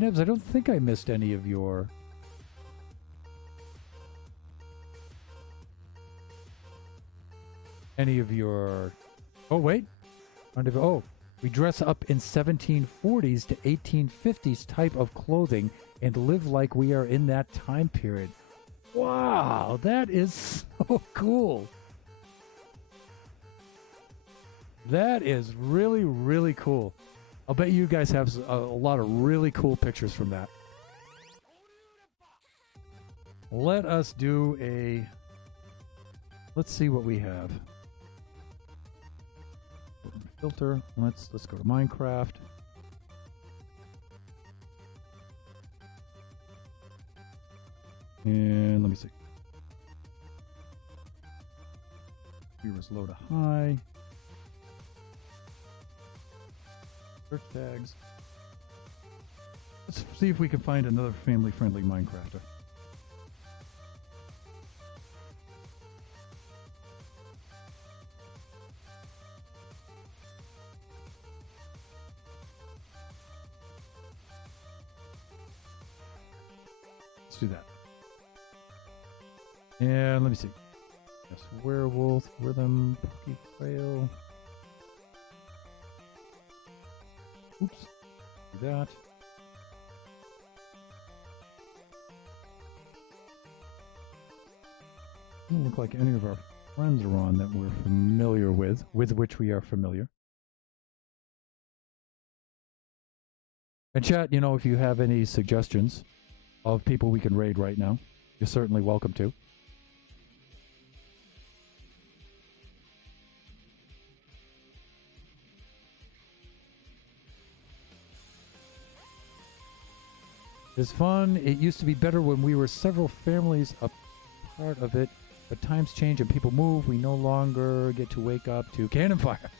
Nebs, I don't think I missed any of your... Oh, wait. Oh, we dress up in 1740s to 1850s type of clothing and live like we are in that time period. Wow, that is so cool. That is really, really cool. I'll bet you guys have a lot of really cool pictures from that. Let us do a... Let's see what we have. Filter. Let's go to Minecraft. And let me see. Viewers low to high. Search tags. Let's see if we can find another family-friendly Minecrafter. Let's do that. And let me see. Yes, werewolf, rhythm, pokey quail. Oops. Do that. Doesn't look like any of our friends are on that we're familiar with which we are familiar. And chat, you know, if you have any suggestions of people we can raid right now, you're certainly welcome to. It's fun. It used to be better when we were several families a part of it, but times change and people move. We no longer get to wake up to cannon fire.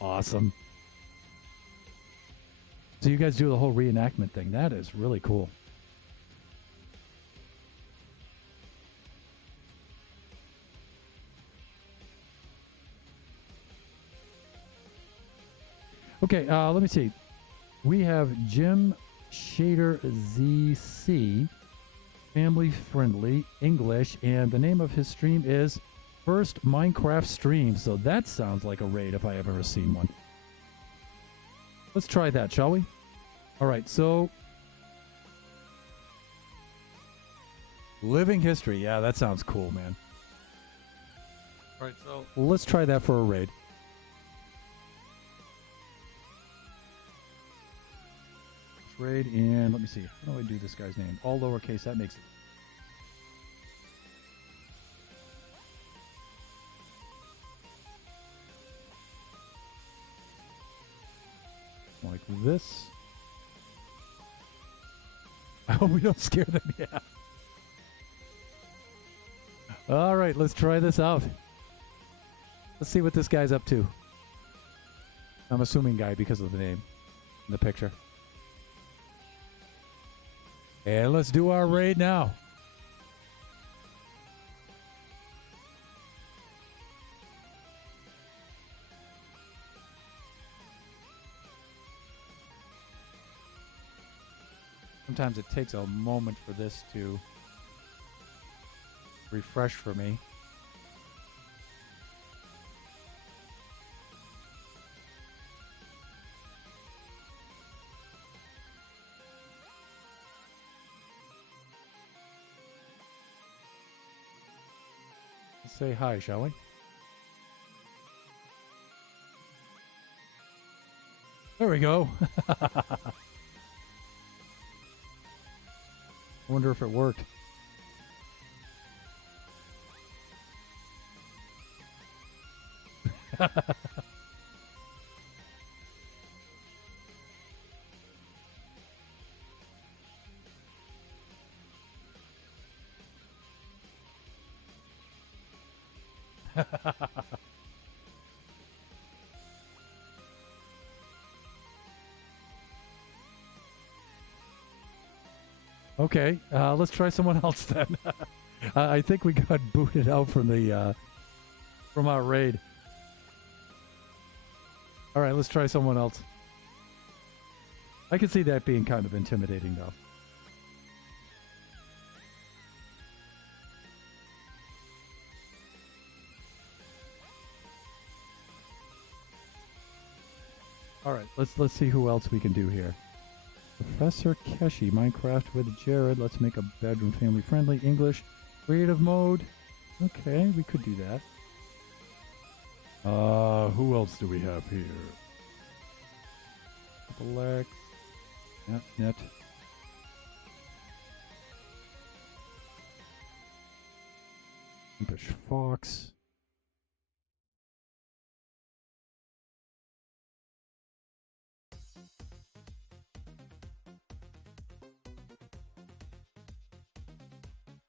Awesome. So you guys do the whole reenactment thing. That is really cool. Okay, let me see. We have Jim Shader ZC, family friendly, English, and the name of his stream is First Minecraft Stream. So that sounds like a raid if I have ever seen one. Let's try that, shall we? All right, so living history. Yeah, that sounds cool, man. All right, so let's try that for a raid. raid, and let me see. How do I do this guy's name? All lowercase. That makes it. Like this. I hope we don't scare them. Yeah. All right, let's try this out. Let's see what this guy's up to. I'm assuming guy because of the name in the picture. And let's do our raid now. Sometimes it takes a moment for this to refresh for me. Let's say hi, shall we? There we go. I wonder if it worked. Okay, let's try someone else then. I think we got booted out from the from our raid. All right, let's try someone else. I can see that being kind of intimidating, though. All right, let's see who else we can do here. Professor Keshi, Minecraft with Jared. Let's make a bedroom family friendly. English, creative mode. Okay, we could do that. Who else do we have here? Select. Net. Impish Fox.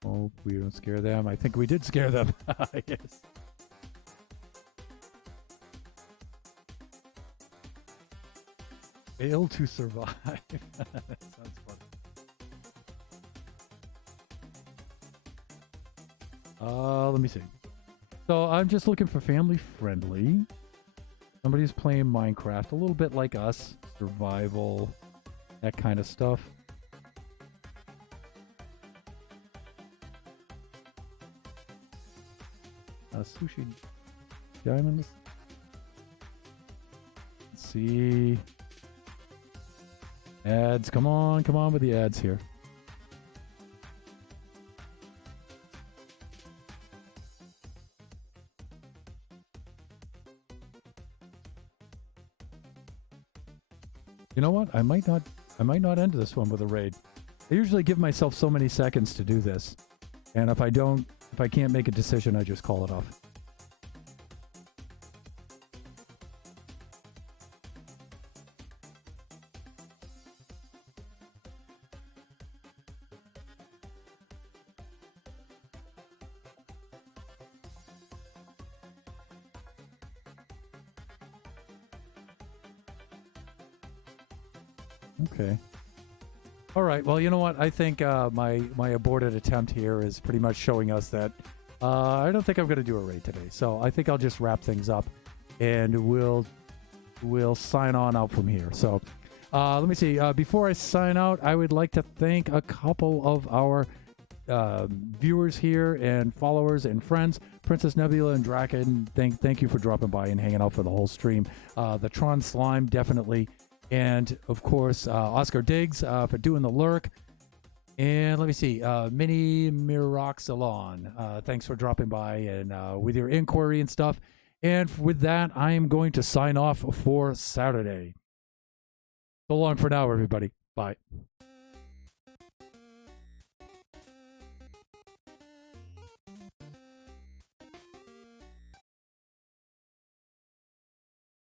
Oh, we don't scare them. I think we did scare them. Yes. Fail to survive. That sounds funny. Let me see. So I'm just looking for family friendly. Somebody's playing Minecraft, a little bit like us, survival, that kind of stuff. Sushi diamonds. Let's see. Ads. Come on with the ads here. You know what? I might not end this one with a raid. I usually give myself so many seconds to do this. And if I can't make a decision, I just call it off. Okay. All right. Well, you know what? I think my aborted attempt here is pretty much showing us that I don't think I'm going to do a raid today. So I think I'll just wrap things up, and we'll sign on out from here. So let me see. Before I sign out, I would like to thank a couple of our viewers here and followers and friends. Princess Nebula and Draken, thank you for dropping by and hanging out for the whole stream. The Tron Slime, definitely. And, of course, Oscar Diggs for doing the lurk. And let me see, Mini Miroxalon, thanks for dropping by and with your inquiry and stuff. And with that, I am going to sign off for Saturday. So long for now, everybody. Bye.